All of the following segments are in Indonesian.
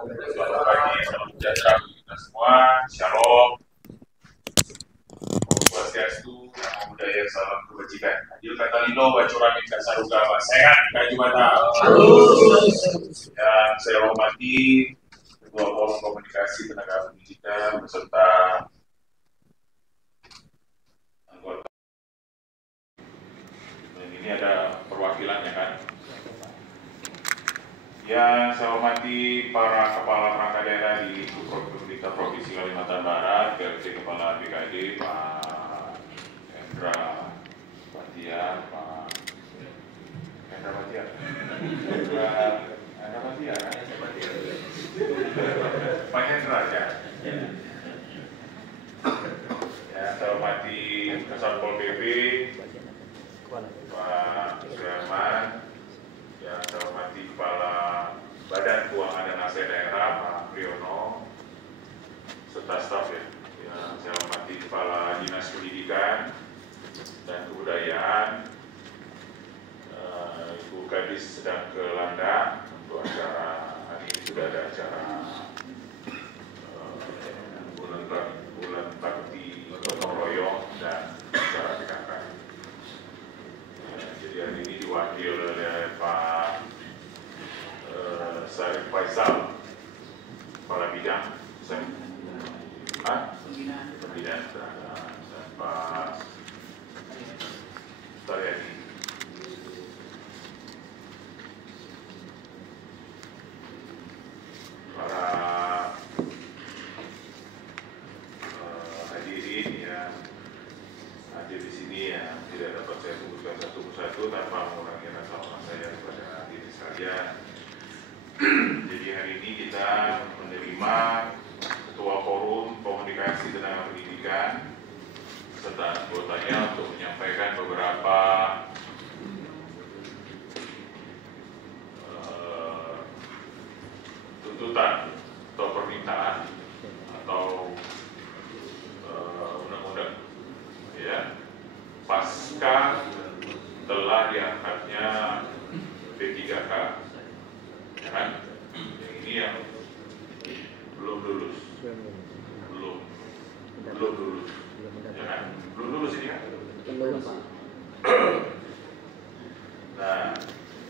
Selamat pagi, salam sejahtera bagi kita semua. Shalom. Om Swastiastu, Namo Buddhaya, salam kebajikan. Adil kata Lindo, Bacurami Kasarugama. Sehat, Kak Jumata. Yang saya hormati Ketua Forum Komunikasi Tenaga Pendidikan beserta anggota. Dan ini ada perwakilannya kan. Yang saya hormati para kepala perangkat daerah di pemerintah Provinsi Kalimantan Barat, PLT Kepala BKD, Pak Hendra Batia, Pak Hendra Batia, kan? Pak Hendra ya. Ya, saya hormati Kasatpol PP, Pak Suherman. Yang saya hormati Kepala Badan Keuangan dan Aset Daerah Pak Priyono, serta staf ya. Yang saya hormati Kepala Dinas Pendidikan dan Kebudayaan, Ibu Kadis sedang ke Landa untuk acara hari ini. Sudah ada acara bulan bakti gotong royong dan acara PKK. Jadi hari ini diwakil oleh Pak Sarif Faisal, Kepala Bidang Pembinaan dan Pak Taryadi. Para hadirin yang hadir di sini yang tidak dapat saya sebutkan satu persatu tanpa mengurangi rasa hormat saya kepada hadirin sekalian. Jadi hari ini kita menerima Ketua Forum Komunikasi Tenaga Pendidikan serta anggotanya untuk menyampaikan beberapa tuntutan atau permintaan atau undang-undang ya pasca telah diangkatnya P3K ya kan, yang ini yang belum lulus ya kan, belum lulus ini kan. Nah,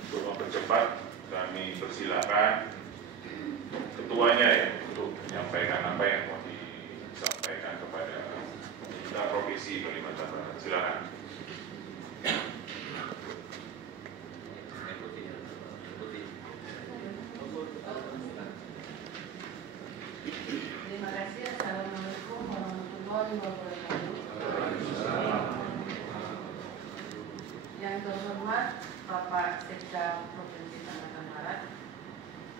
untuk mempercepat kami persilakan ketuanya ya untuk menyampaikan apa yang mau disampaikan kepada kita Provinsi Kalimantan Barat. Silakan. Terima kasih. Assalamualaikum warahmatullahi wabarakatuh. Yang terhormat Bapak Sekda Provinsi Kalimantan Barat,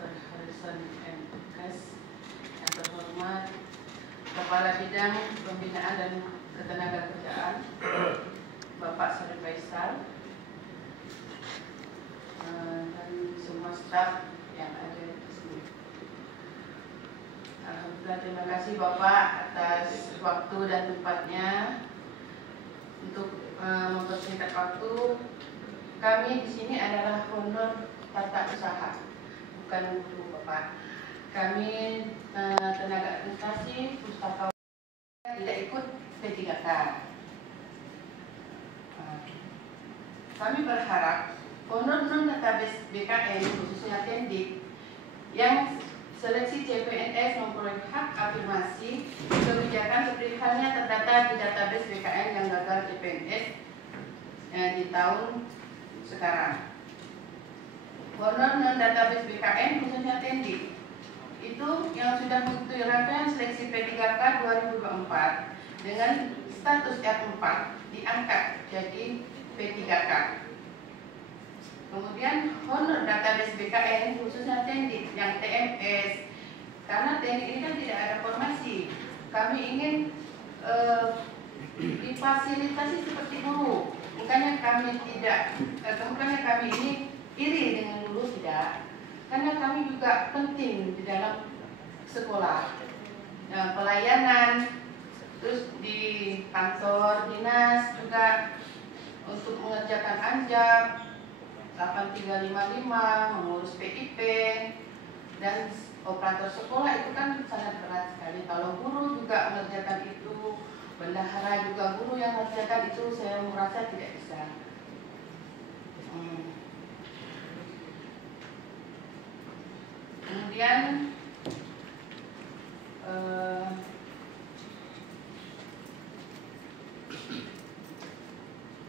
Dr. Harrison M. Kes. Yang terhormat Kepala Bidang Pembinaan dan Ketenagakerjaan Bapak Sarif Faisal, dan semua staf yang ada di sini. Alhamdulillah, terima kasih Bapak atas waktu dan tempatnya. Untuk mempersingkat waktu, kami di sini adalah honor tata usaha, bukan guru Bapak. Kami tenaga administrasi pustakawan tidak ikut P3K. Kami berharap honor non database BKN khususnya Tendik yang seleksi CPNS memperoleh hak afirmasi kebijakan seperti halnya terdata di database BKN yang gagal CPNS di tahun sekarang. Honor non database BKN khususnya Tendik itu yang sudah mengikuti rangkaian seleksi P3K 2024 dengan status R4 diangkat jadi P3K. Kemudian honor database BKN khususnya Tendik yang TMS, karena Tendik ini kan tidak ada formasi. Kami ingin difasilitasi seperti dulu. Bukannya kami ini iri dengan dulu, tidak. Karena kami juga penting di dalam sekolah, pelayanan, terus di kantor dinas juga untuk mengerjakan anjak 8355, mengurus PIP, dan operator sekolah itu kan sangat berat sekali. Kalau guru juga mengerjakan itu, bendahara juga guru yang mengerjakan itu, saya merasa tidak bisa. Kemudian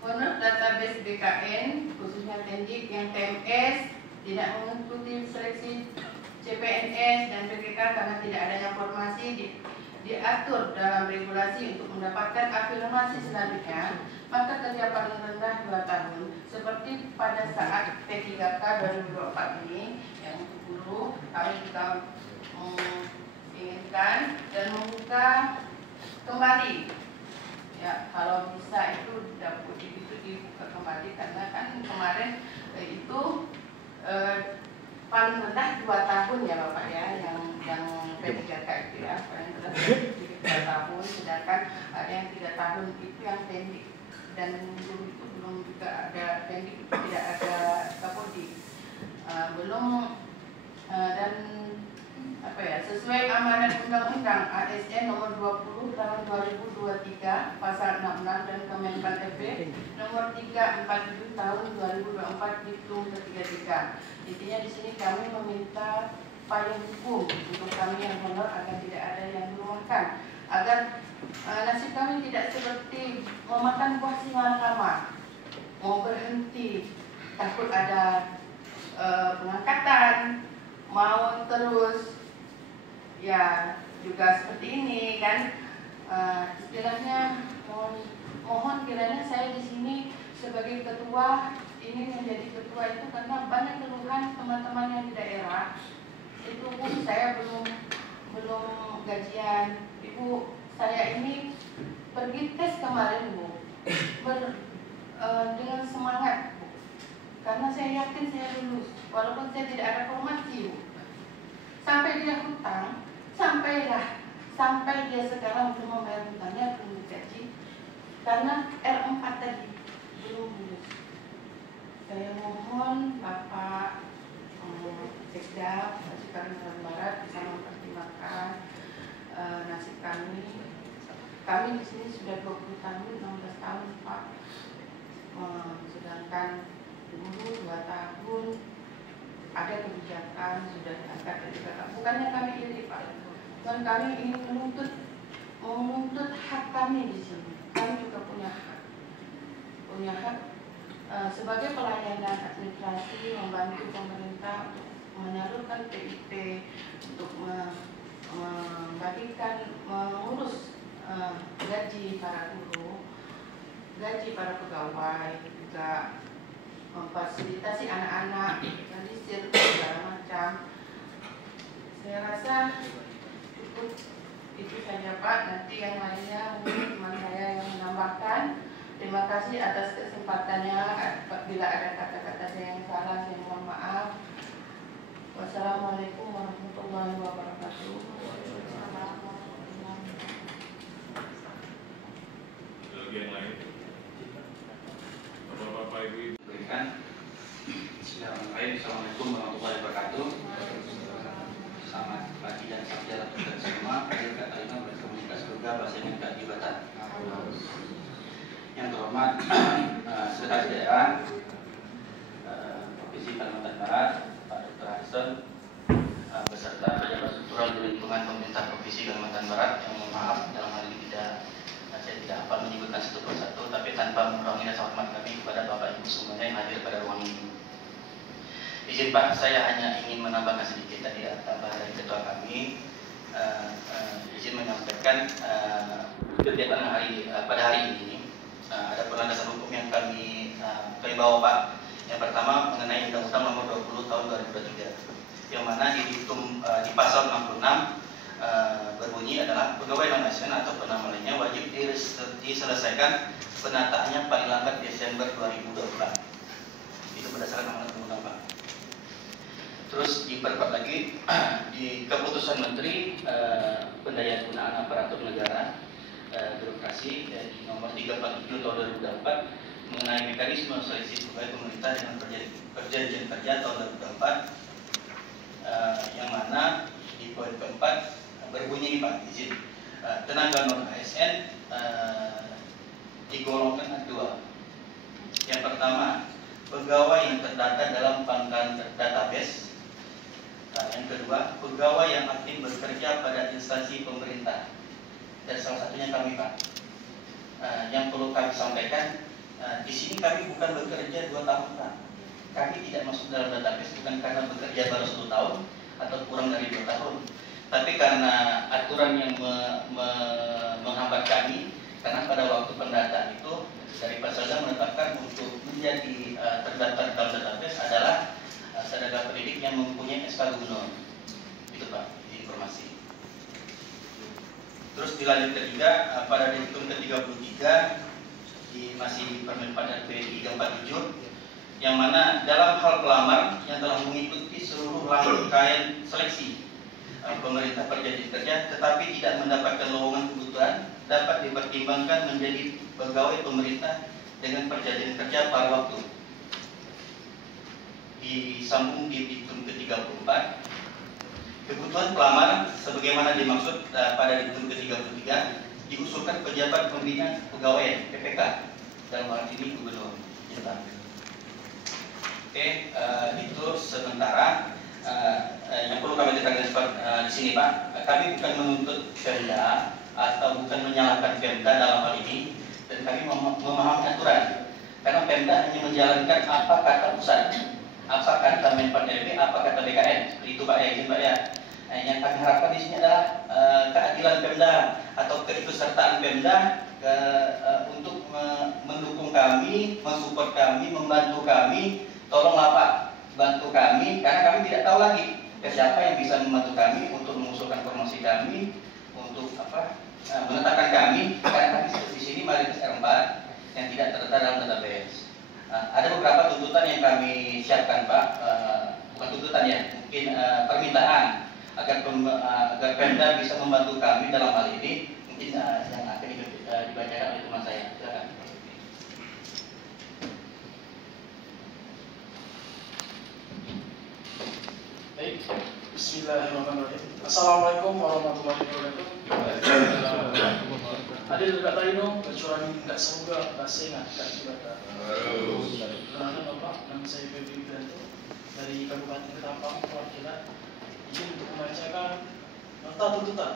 menurut database BKN, khususnya Tendik yang TMS tidak mengikuti seleksi CPNS dan PPK karena tidak adanya formasi diatur dalam regulasi untuk mendapatkan afirmasi selanjutnya, maka kerja paling rendah 2 tahun seperti pada saat P3K 2024 ini yang untuk guru kami juga menginginkan dan membuka kembali ya, kalau bisa itu dapur itu dibuka kembali karena kan kemarin itu paling rendah 2 tahun ya Bapak ya, yang P3K itu ya, paling rendah 2 tahun, sedangkan ada yang 3 tahun itu yang Tendik, dan guru itu belum juga ada, Tendik itu tidak ada Kapoldi, belum dan apa ya, sesuai amanat Undang-Undang ASN nomor 20 tahun 2023 pasal 66 dan Kemenpan FB nomor 347 tahun 2024 diktum ke-33. Intinya di sini kami meminta payung hukum untuk kami yang honor agar tidak ada yang dirumahkan, agar nasib kami tidak seperti memakan buah simalakama, mau berhenti takut ada pengangkatan, mau terus ya juga seperti ini kan, istilahnya mohon kiranya saya di sini sebagai ketua ini menjadi ketua itu karena banyak keluhan teman-teman yang di daerah itu pun saya belum gajian. Ibu saya ini pergi tes kemarin Bu, dengan semangat Bu, karena saya yakin saya lulus walaupun saya tidak ada formasi Bu. Sampai dia hutang, sampai dia sekarang belum membayar hutangnya, belum digaji karena R4 tadi belum lulus. Saya mohon Bapak Sekda Kalimantan Barat bisa mempertimbangkan nasib kami. Kami di sini sudah 20 tahun, 16 tahun Pak, sedangkan dulu 2 tahun ada kebijakan sudah diangkat dari kakak. Bukannya kami iri Pak, dan kami ingin menuntut hak kami di sini. Kami juga punya hak sebagai pelayanan administrasi, membantu pemerintah untuk menyalurkan PIP, untuk membagikan, mengurus gaji para guru, gaji para pegawai, juga memfasilitasi anak-anak, organisir segala macam. Saya rasa cukup itu saja Pak. Nanti yang lainnya mungkin teman saya yang menambahkan. Terima kasih atas kesempatannya. Apabila ada kata-kata saya yang salah, saya mohon maaf. Wassalamualaikum warahmatullahi wabarakatuh. Yang lain, Bapak Ibu berikan. Assalamualaikum warahmatullahi wabarakatuh. Selamat pagi dan salam sejahtera untuk kita semua. Saya Katarina berkomunikasi surga bahasa Indonesia di Batam. Yang terhormat Sekretaris Daerah Provinsi Kalimantan Barat, Pak Dr. Hasan, beserta pejabat struktural di lingkungan pemerintah Provinsi Kalimantan Barat. Yang mohon maaf dalam hal ini saya tidak dapat menyebutkan satu persatu, tapi tanpa mengurangi rasa hormat kami kepada Bapak Ibu semuanya yang hadir pada ruang ini. Izin Pak, saya hanya ingin menambahkan sedikit tadi tambah dari ketua kami. Izin menyampaikan kegiatan pada hari ini ada pelandasan hukum yang kami bawa Pak. Yang pertama mengenai Undang-Undang Nomor 20 Tahun 2023, yang mana di pasal 66 berbunyi adalah pegawai non ASN atau penambah lainnya wajib diselesaikan penataannya paling lambat Desember 2024. Itu berdasarkan amanat undang Pak. Terus diperkuat lagi di keputusan Menteri Pendayaan Gunaan Aparatur Negara Birokrasi di nomor 347 tahun 2024 mengenai mekanisme seleksi pegawai pemerintah dengan perjanjian kerja tahun 2024, yang mana Pak, izin. Tenaga non ASN digolongkan dua. Yang pertama, pegawai yang terdata dalam pangkat database. Yang kedua, pegawai yang aktif bekerja pada instansi pemerintah. Dan salah satunya kami, Pak. Yang perlu kami sampaikan, di sini kami bukan bekerja 2 tahun, Pak. Kami tidak masuk dalam database bukan karena bekerja baru 1 tahun atau kurang dari 2 tahun, tapi karena aturan yang menghambat kami. Karena pada waktu pendataan itu dari Pak Salda menetapkan untuk menjadi terdaftar dalam database adalah tenaga pendidik yang mempunyai SK Gubernur. Itu Pak, informasi. Terus dilanjutkan juga pada diktum ke-33 masih di Permen RP 347, yang mana dalam hal pelamar yang telah mengikuti seluruh rangkaian seleksi pemerintah perjanjian kerja tetapi tidak mendapatkan lowongan kebutuhan dapat dipertimbangkan menjadi pegawai pemerintah dengan perjanjian kerja pada waktu. Disambung di diktum ke-34, kebutuhan pelamar sebagaimana dimaksud pada diktum ke-33 diusulkan pejabat pembina pegawai PPK, dalam hal ini gubernur. Oke, itu sementara yang perlu kami tekankan di sini, Pak. Kami bukan menuntut Pemda atau bukan menyalahkan Pemda dalam hal ini, dan kami memahami aturan. Karena Pemda hanya menjalankan apa kata pusat, apa kata Menpan RB, apa kata BKN. Itu Pak ya, izin Pak ya. Yang kami harapkan di sini adalah keadilan Pemda atau keikutsertaan Pemda untuk mendukung kami, mensupport kami, membantu kami. Tolonglah Pak, bantu kami, karena kami tidak tahu lagi siapa yang bisa membantu kami untuk mengusulkan promosi kami, untuk menetapkan kami, karena kami di sini mayoritas R4 yang tidak terdaftar dalam database. Ada beberapa tuntutan yang kami siapkan Pak, bukan tuntutan ya, mungkin permintaan agar Pemda bisa membantu kami dalam hal ini, mungkin yang akan dibacakan oleh teman saya. Silakan. Baik, bismillahirrahmanirrahim. Assalamualaikum warahmatullahi wabarakatuh. Hadir dekat Tarino, kecuali nggak semoga bahasa ingat kat kita. Perkenalkan Bapak, nama saya Febri Widanto dari Kabupaten Ketapang, perwakilan. Izin untuk membacakan nota tuntutan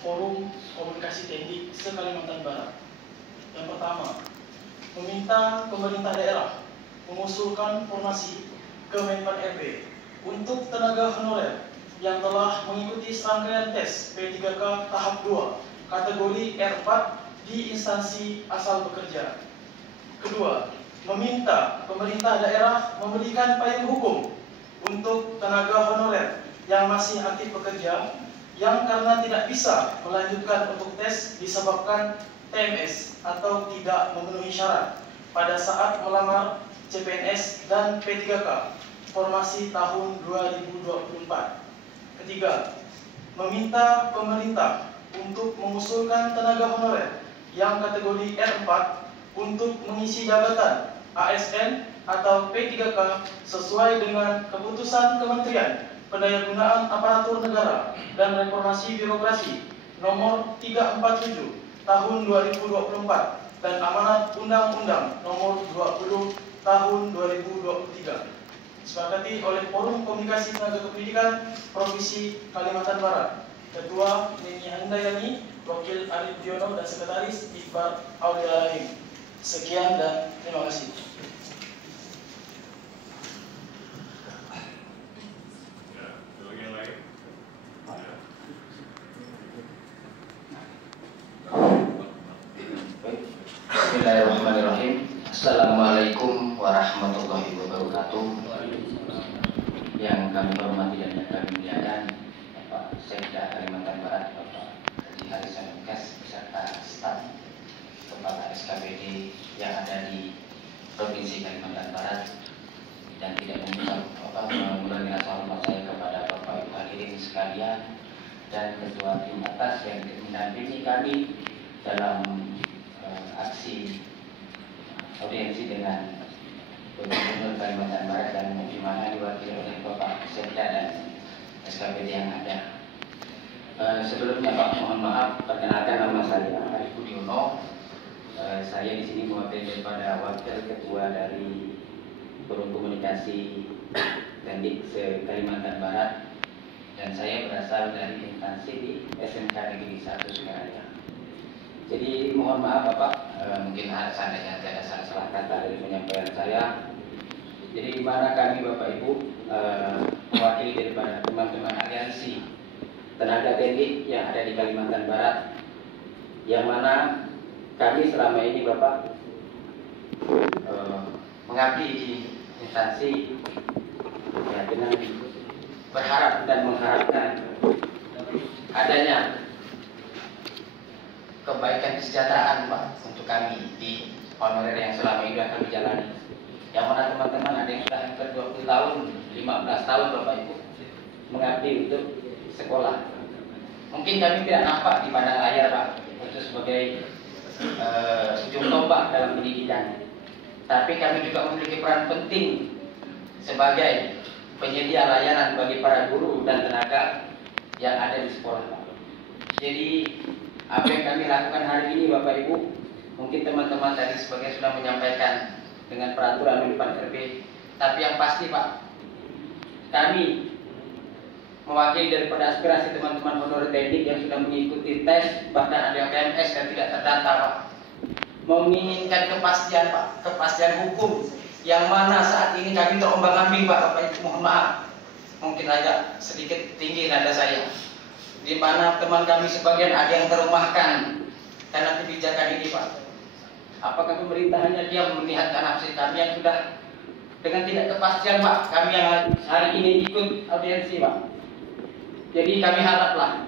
Forum Komunikasi Teknik se-Kalimantan Barat. Yang pertama, meminta pemerintah daerah mengusulkan formasi ke Menpan RB untuk tenaga honorer yang telah mengikuti serangkaian tes P3K tahap 2 kategori R4 di instansi asal bekerja. Kedua, meminta pemerintah daerah memberikan payung hukum untuk tenaga honorer yang masih aktif bekerja yang karena tidak bisa melanjutkan untuk tes disebabkan TMS atau tidak memenuhi syarat pada saat melamar CPNS dan P3K formasi tahun 2024. Ketiga, meminta pemerintah untuk mengusulkan tenaga honorer yang kategori R4 untuk mengisi jabatan ASN atau P3K sesuai dengan keputusan Kementerian Pendayagunaan Aparatur Negara dan Reformasi Birokrasi nomor 347 tahun 2024 dan amanat Undang-Undang nomor 20 tahun 2023. Disepakati oleh Forum Komunikasi Tenaga Kependidikan Provinsi Kalimantan Barat. Ketua Neni Handayani, Wakil Arif Diono dan Sekretaris Iqbal Aulialaim. Sekian dan terima kasih. Yang lain? Bismillahirrahmanirrahim. Assalamualaikum warahmatullahi wabarakatuh. Yang kami hormati dan yang kami muliakan Bapak Sekda Kalimantan Barat, Bapak Haji Haris Amikas beserta staf Kepala SKPD yang ada di Provinsi Kalimantan Barat, dan tidak mengurangi rasa hormat saya kepada Bapak Ibu hadirin sekalian dan ketua tim atas yang mendampingi kami dalam aksi audiensi dengan Gubernur Kalimantan Barat dan di mana diwakili oleh Bapak Sekda dan SKPD yang ada. Sebelumnya Pak, mohon maaf, perkenalkan nama saya Arif Budiono. Saya di sini mewakili daripada Wakil Ketua dari Forum Komunikasi Tendik se-Kalimantan Barat, dan saya berasal dari instansi di SMK Negeri 1 Sungaraya. Jadi mohon maaf Bapak, mungkin seandainya ada salah kata dari penyampaian saya. Jadi di mana kami Bapak Ibu mewakili daripada teman-teman aliansi tenaga teknik yang ada di Kalimantan Barat, yang mana kami selama ini Bapak mengabdi di instansi ya, dengan berharap dan mengharapkan adanya kebaikan kesejahteraan Pak untuk kami di honorer yang selama ini sudah kami jalani, yang mana teman-teman ada yang sudah hampir 20 tahun, 15 tahun Bapak Ibu mengabdi untuk sekolah. Mungkin kami tidak nampak di pandang layar Pak, itu sebagai ujung tombak dalam pendidikan, tapi kami juga memiliki peran penting sebagai penyedia layanan bagi para guru dan tenaga yang ada di sekolah Pak. Jadi apa yang kami lakukan hari ini Bapak Ibu, mungkin teman-teman tadi sebagai sudah menyampaikan dengan peraturan Menpan RB, tapi yang pasti Pak, kami mewakili daripada aspirasi teman-teman honorer teknik yang sudah mengikuti tes, bahkan ada yang PMS dan tidak terdata Pak, menginginkan kepastian Pak, kepastian hukum, yang mana saat ini kami terombang-ambing Pak. Bapak Ibu mohon maaf, mungkin agak sedikit tinggi nada saya, di mana teman kami sebagian ada yang terumahkan karena kebijakan ini Pak. Apakah pemerintah hanya diam melihat nasib kami yang sudah dengan tidak kepastian Pak, kami yang hari ini ikut audiensi Pak. Jadi kami haraplah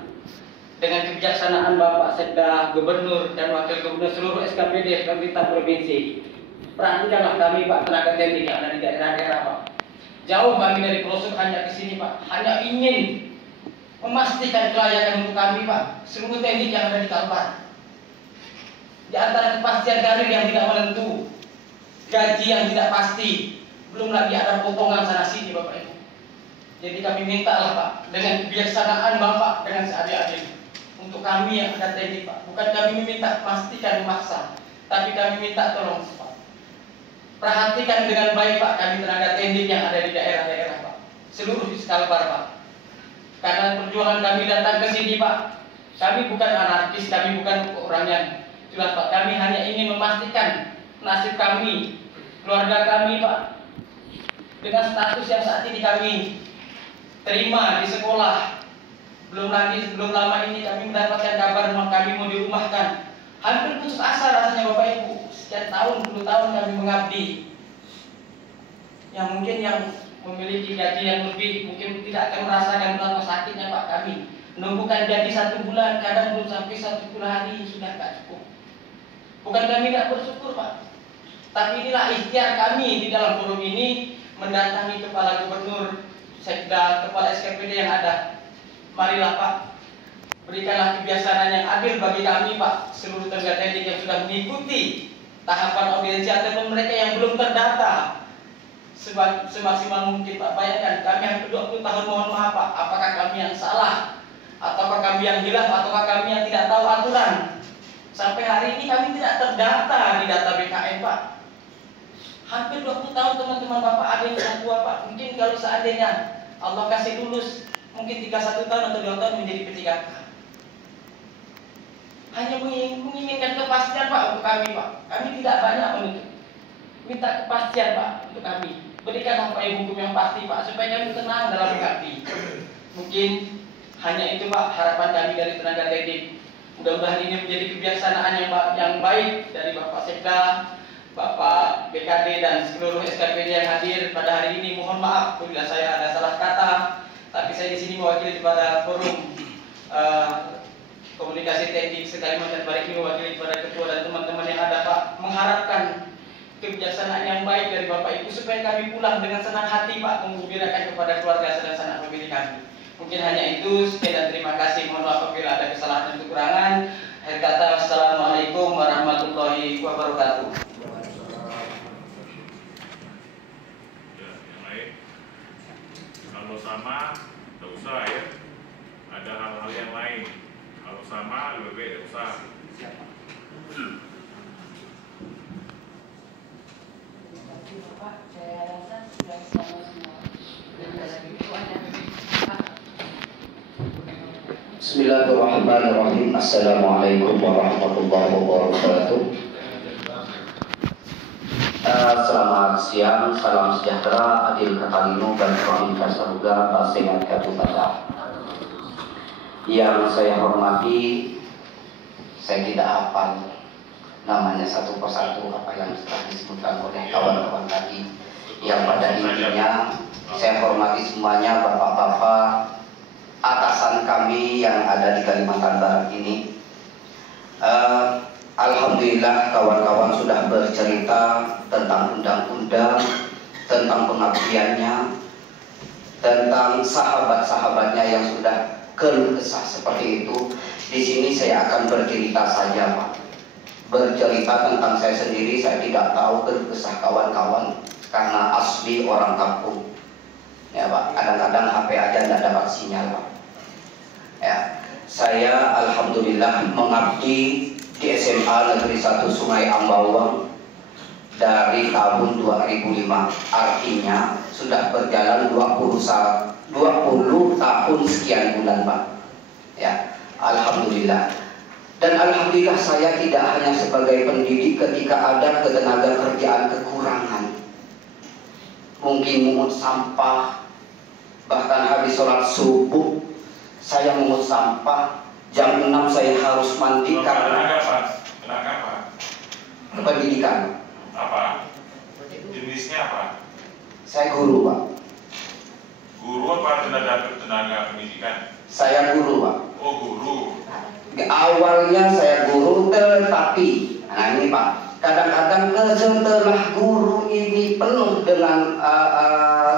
dengan kebijaksanaan Bapak Sekda, Gubernur dan Wakil Gubernur, seluruh SKPD pemerintah provinsi, perhatikanlah kami Pak, tenaga teknik yang ada di daerah-daerah Pak. Jauh kami dari pelosok hanya ke sini Pak, hanya ingin memastikan kelayakan untuk kami Pak, seluruh teknik yang ada di Kalbar. Di antara kepastian karir yang tidak menentu, gaji yang tidak pasti, belum lagi ada potongan sana sini Bapak Ibu. Jadi kami minta lah Pak, dengan kebijaksanaan Bapak, dengan seadil-adil untuk kami yang ada teknik Pak. Bukan kami meminta pastikan memaksa, tapi kami minta tolong Pak, perhatikan dengan baik Pak kami tenaga teknik yang ada di daerah-daerah Pak, seluruh di Kalbar Pak. Karena perjuangan kami datang ke sini Pak, kami bukan anarkis, kami bukan orang yang jelas Pak. Kami hanya ingin memastikan nasib kami, keluarga kami Pak, dengan status yang saat ini kami terima di sekolah. Belum lama ini kami mendapatkan kabar kami mau dirumahkan. Hampir putus asa rasanya Bapak Ibu. Sekian tahun, 10 tahun kami mengabdi. Yang mungkin yang memiliki gaji yang lebih mungkin tidak akan merasakan betapa sakitnya Pak kami. Menumbuhkan gaji 1 bulan, kadang belum sampai 10 hari sudah tak cukup. Bukan kami tidak bersyukur Pak, tapi inilah ikhtiar kami di dalam forum ini, mendatangi Kepala Gubernur, Sekda, Kepala SKPD yang ada. Marilah Pak, berikanlah kebijaksanaan yang adil bagi kami Pak, seluruh tenaga teknik yang sudah mengikuti tahapan audiensi ataupun mereka yang belum terdata semaksimal mungkin Pak. Bayangkan kami hampir 20 tahun, mohon maaf Pak, apakah kami yang salah, ataukah kami yang hilaf, ataukah kami yang tidak tahu aturan. Sampai hari ini kami tidak terdata di data BKN Pak. Hampir 20 tahun teman-teman Bapak ada yang sudah tua Pak. Mungkin kalau seandainya Allah kasih lulus, mungkin 31 tahun atau 2 tahun menjadi P3K. Hanya menginginkan kepastian Pak untuk kami Pak. Kami tidak banyak menuntut, minta kepastian Pak untuk kami. Berikan upaya hukum yang pasti Pak, supaya kami tenang dalam mengabdi. Mungkin hanya itu Pak harapan kami dari tenaga teknik. Mudah-mudahan ini menjadi kebijaksanaan yang baik dari Bapak Sekda, Bapak BKD dan seluruh SKPD yang hadir pada hari ini. Mohon maaf apabila saya ada salah kata, tapi saya di sini mewakili kepada forum komunikasi teknik se-Kalimantan Barat ini, mewakili kepada ketua dan teman-teman yang ada Pak, mengharapkan kebijaksanaan yang baik dari Bapak Ibu supaya kami pulang dengan senang hati Pak, menggembirakan kepada keluarga dan sanak famili kami. Mungkin hanya itu, sekian dan terima kasih. Mohon maaf apabila ada kesalahan dan kekurangan. Akhir kata, wassalamualaikum warahmatullahi wabarakatuh. Ya, yang lain kalau sama, tidak usah ya. ada hal-hal yang lain. Kalau sama lebih baik tidak usah. Pak, saya rasa sudah sama semua. Itu ada Pak. Bismillahirrahmanirrahim. Assalamualaikum warahmatullahi wabarakatuh. Selamat siang, salam sejahtera, adil kata lino, dan rahim kasaruga, basengat katupada. Yang saya hormati, saya tidak hafal namanya satu persatu apa yang telah disebutkan oleh kawan-kawan tadi. Yang pada intinya, saya hormati semuanya bapak-bapak, atasan kami yang ada di Kalimantan Barat ini. Alhamdulillah kawan-kawan sudah bercerita tentang undang-undang, tentang pengabdiannya, tentang sahabat-sahabatnya yang sudah keluh kesah seperti itu. Di sini saya akan bercerita saja, Pak. Bercerita tentang saya sendiri, saya tidak tahu keluh kesah kawan-kawan karena asli orang kampung. Ya, Pak. Kadang-kadang HP aja tidak dapat sinyal, Pak. Ya, saya alhamdulillah mengabdi di SMA Negeri 1 Sungai Ambawang dari tahun 2005. Artinya sudah berjalan 20 tahun sekian bulan, Pak. Ya, alhamdulillah. Dan alhamdulillah saya tidak hanya sebagai pendidik ketika ada ketenaga kerjaan kekurangan. Mungkin mungut sampah, bahkan habis sholat subuh saya mungut sampah, jam 6 saya harus mandi karena tenaga apa? Pendidikan. Apa? Jenisnya apa? Saya guru, Pak. Guru apa tenaga pendidikan? Saya guru, Pak. Oh, guru. Awalnya saya guru, tetapi nah ini, Pak, kadang-kadang setelah guru ini penuh dengan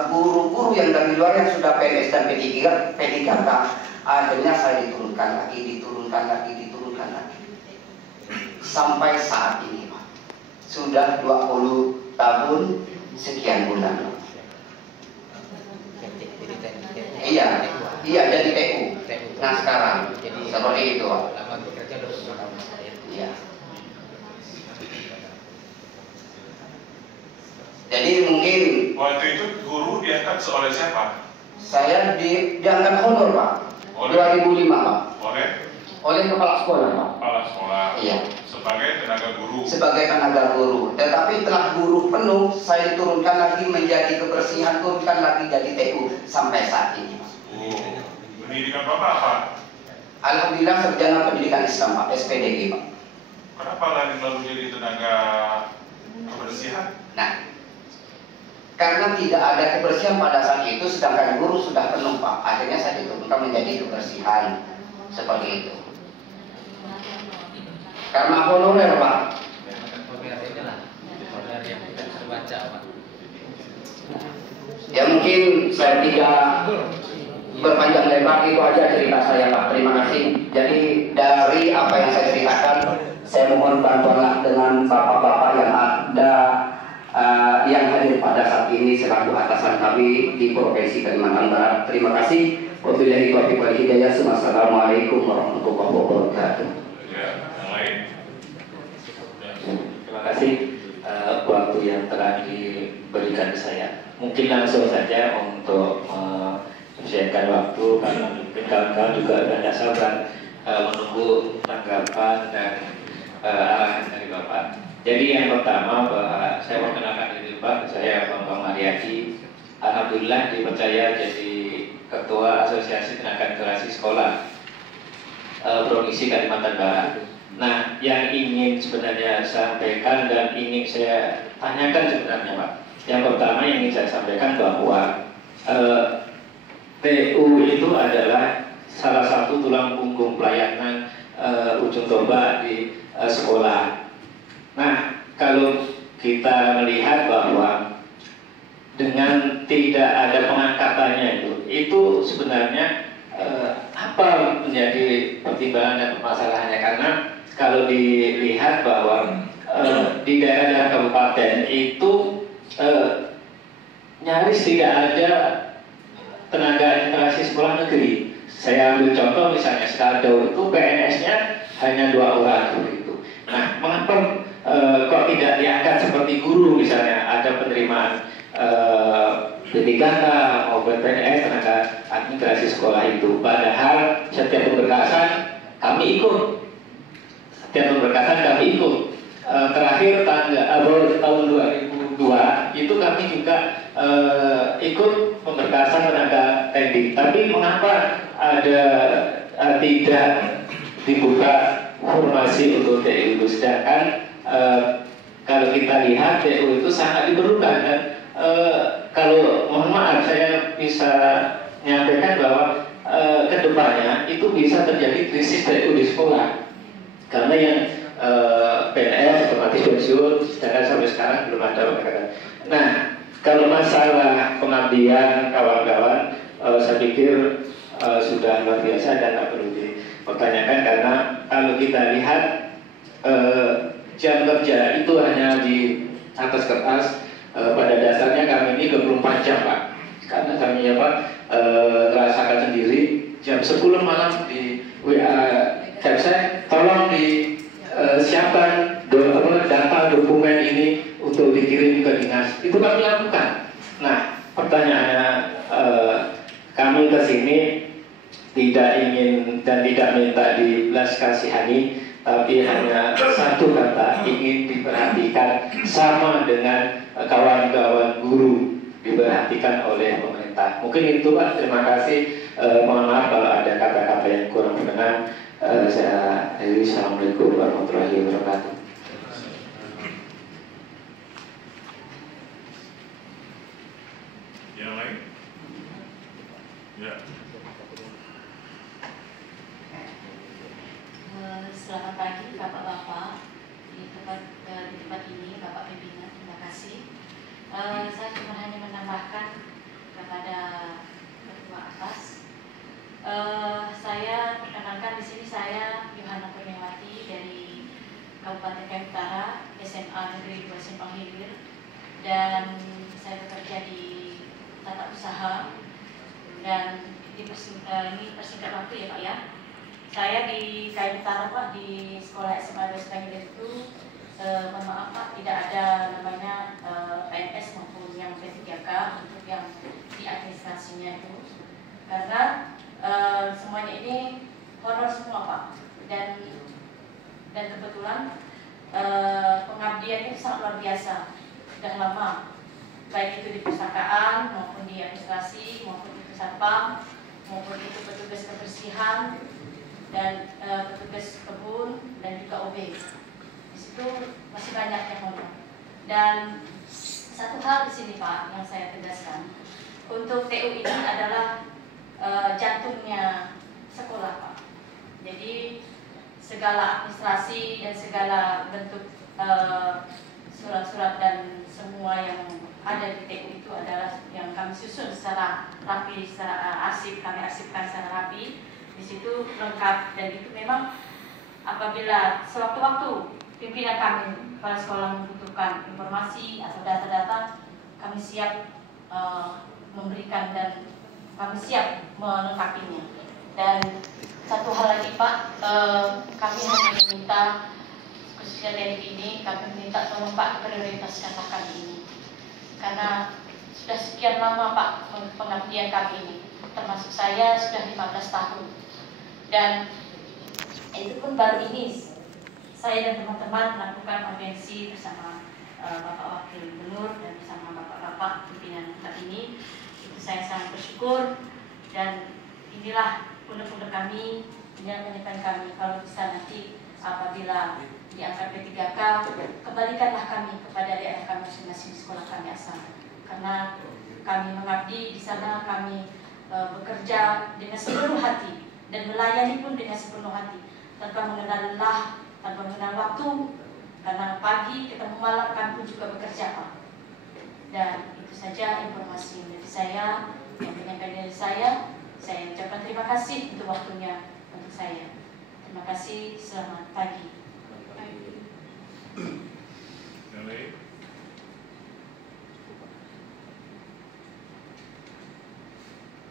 guru-guru yang dari luar yang sudah PNS dan P3K, akhirnya saya diturunkan lagi, sampai saat ini, Pak. Sudah 20 tahun sekian bulan. Iya, jadi TU. Nah sekarang seperti itu, Pak. Iya. Jadi mungkin Waktu itu guru diangkat oleh siapa? saya diangkat honor, Pak. 2005, Pak. Oleh kepala sekolah, Pak. Kepala sekolah. Iya. Sebagai tenaga guru. Sebagai tenaga guru. Tetapi telah guru penuh, saya diturunkan lagi menjadi kebersihan, turunkan lagi jadi TU sampai saat ini, Pak. Oh, pendidikan Bapak apa? Alhamdulillah sarjana pendidikan Islam, Pak, SPDI, Pak. Kenapa lalu jadi tenaga kebersihan? Nah, karena tidak ada kebersihan pada saat itu, sedangkan guru sudah penuh, Pak. Akhirnya saya diturunkan menjadi kebersihan seperti itu. Karena honorer, Pak. Ya mungkin saya tidak berpanjang lebar, itu aja cerita saya, Pak. Terima kasih. Jadi dari apa yang saya ceritakan, saya mohon bantuanlah dengan bapak-bapak yang ada yang hadir pada saat ini selaku atasan kami di Provinsi Kalimantan Barat. Terima kasih. Wabillahi taufiq wal hidayah. Wassalamualaikum warahmatullahi wabarakatuh. Ya, yang lain. Terima kasih waktu yang telah diberikan saya. Mungkin langsung saja untuk mempersiapkan waktu karena mungkin kawan-kawan juga tidak sabar menunggu tanggapan dan arahan dari Bapak. Jadi yang pertama, saya perkenalkan diri Pak, saya Bambang Mariadi. Alhamdulillah dipercaya jadi Ketua Asosiasi Tenaga Kerja Sekolah Provinsi Kalimantan Barat. Nah, yang ingin sebenarnya saya sampaikan dan ingin saya tanyakan sebenarnya, Pak. Yang pertama yang ingin saya sampaikan bahwa TU itu adalah salah satu tulang punggung pelayanan ujung tombak di sekolah. Nah, kalau kita melihat bahwa dengan tidak ada pengangkatannya itu sebenarnya apa menjadi pertimbangan dan permasalahannya? Karena kalau dilihat bahwa di daerah kabupaten itu nyaris tidak ada tenaga interaksi sekolah negeri. Saya ambil contoh misalnya Skaldo itu PNS-nya hanya 2 orang begitu. Nah, mengapa kok tidak diangkat seperti guru misalnya, ada penerimaan P3K maupun PNS tenaga administrasi sekolah itu. Padahal setiap pemberkasan kami ikut. Terakhir tahun 2002 itu kami juga ikut pemberkasan tenaga teknik. Tapi mengapa ada tidak dibuka formasi untuk TU itu, sedangkan kalau kita lihat TU itu sangat diperlukan. Dan kalau mohon maaf saya bisa menyampaikan bahwa kedepannya itu bisa terjadi krisis TU di sekolah, karena yang PNS otomatis pensiun, sedangkan sampai sekarang belum ada pengangkatan. Nah, kalau masalah pengabdian kawan-kawan, saya pikir sudah luar biasa dan tak perlu dipertanyakan, karena kalau kita lihat jam kerja itu hanya di atas kertas. Pada dasarnya kami ini 24 jam Pak, karena kami rasakan sendiri jam 10 malam di WA saya, tolong disiapkan data dokumen ini untuk dikirim ke dinas. Itu kami lakukan. Nah, pertanyaannya kami ke sini tidak ingin dan tidak minta dibelas kasihani, tapi hanya satu kata, ingin diperhatikan sama dengan kawan-kawan guru, diperhatikan oleh pemerintah. Mungkin itu Pak, terima kasih. Mohon maaf kalau ada kata-kata yang kurang berkenan. Saya akhiri. Assalamualaikum warahmatullahi wabarakatuh. Yang lain? Ya. Selamat pagi Bapak-Bapak di tempat ini, Bapak pimpinan, terima kasih. Saya cuma hanya menambahkan kepada ketua atas. Saya perkenalkan di sini, saya Yohana Kurniawati dari Kabupaten Kayong Utara, SMA Negeri 2 Simpang Hilir, dan saya bekerja di tata usaha. Dan ini persingkat waktu ya Pak ya. Saya di Kayong Utara Pak, di sekolah SMA 2 Simpang Hilir itu mohon maaf Pak, tidak ada namanya PNS maupun yang P3K untuk yang di administrasinya itu, karena semuanya ini honor semua Pak, dan kebetulan pengabdian itu sangat luar biasa, sudah lama, baik itu di perpustakaan maupun di administrasi maupun itu satpam maupun itu petugas kebersihan dan petugas kebun dan juga OB. Di situ masih banyak yang honor. Dan satu hal di sini Pak yang saya tegaskan, untuk TU ini adalah jantungnya sekolah Pak. Jadi segala administrasi dan segala bentuk surat-surat dan semua yang ada di TU itu adalah yang kami susun secara rapi, secara kami arsipkan secara rapi. Di situ lengkap, dan itu memang apabila sewaktu-waktu pimpinan kami kepala sekolah membutuhkan informasi atau data-data, kami siap memberikan dan kami siap melengkapinya. Dan satu hal lagi Pak, kami hanya meminta khususnya teknik ini, kami minta tolong Pak prioritaskan kami ini, karena sudah sekian lama Pak pengabdian kami ini, termasuk saya sudah 15 tahun. Dan itu pun baru ini saya dan teman-teman melakukan audiensi bersama Bapak Wakil Gubernur dan bersama Bapak-Bapak pimpinan tempat ini. Itu saya sangat bersyukur, dan inilah pondok-pondok kami, inilah pendidikan kami. Kalau bisa nanti apabila diangkat P3K, kembalikanlah kami kepada daerah kami masing-masing di sekolah kami asal, karena kami mengabdi di sana, kami bekerja dengan seluruh hati dan melayani pun dengan sepenuh hati, tanpa mengenal lelah, tanpa mengenal waktu, karena pagi ketemu malam kami pun juga bekerja Pak. Dan itu saja informasi dari saya, yang menyampaikan dari saya ucapkan terima kasih untuk waktunya untuk saya. Terima kasih, selamat pagi. Yang lain?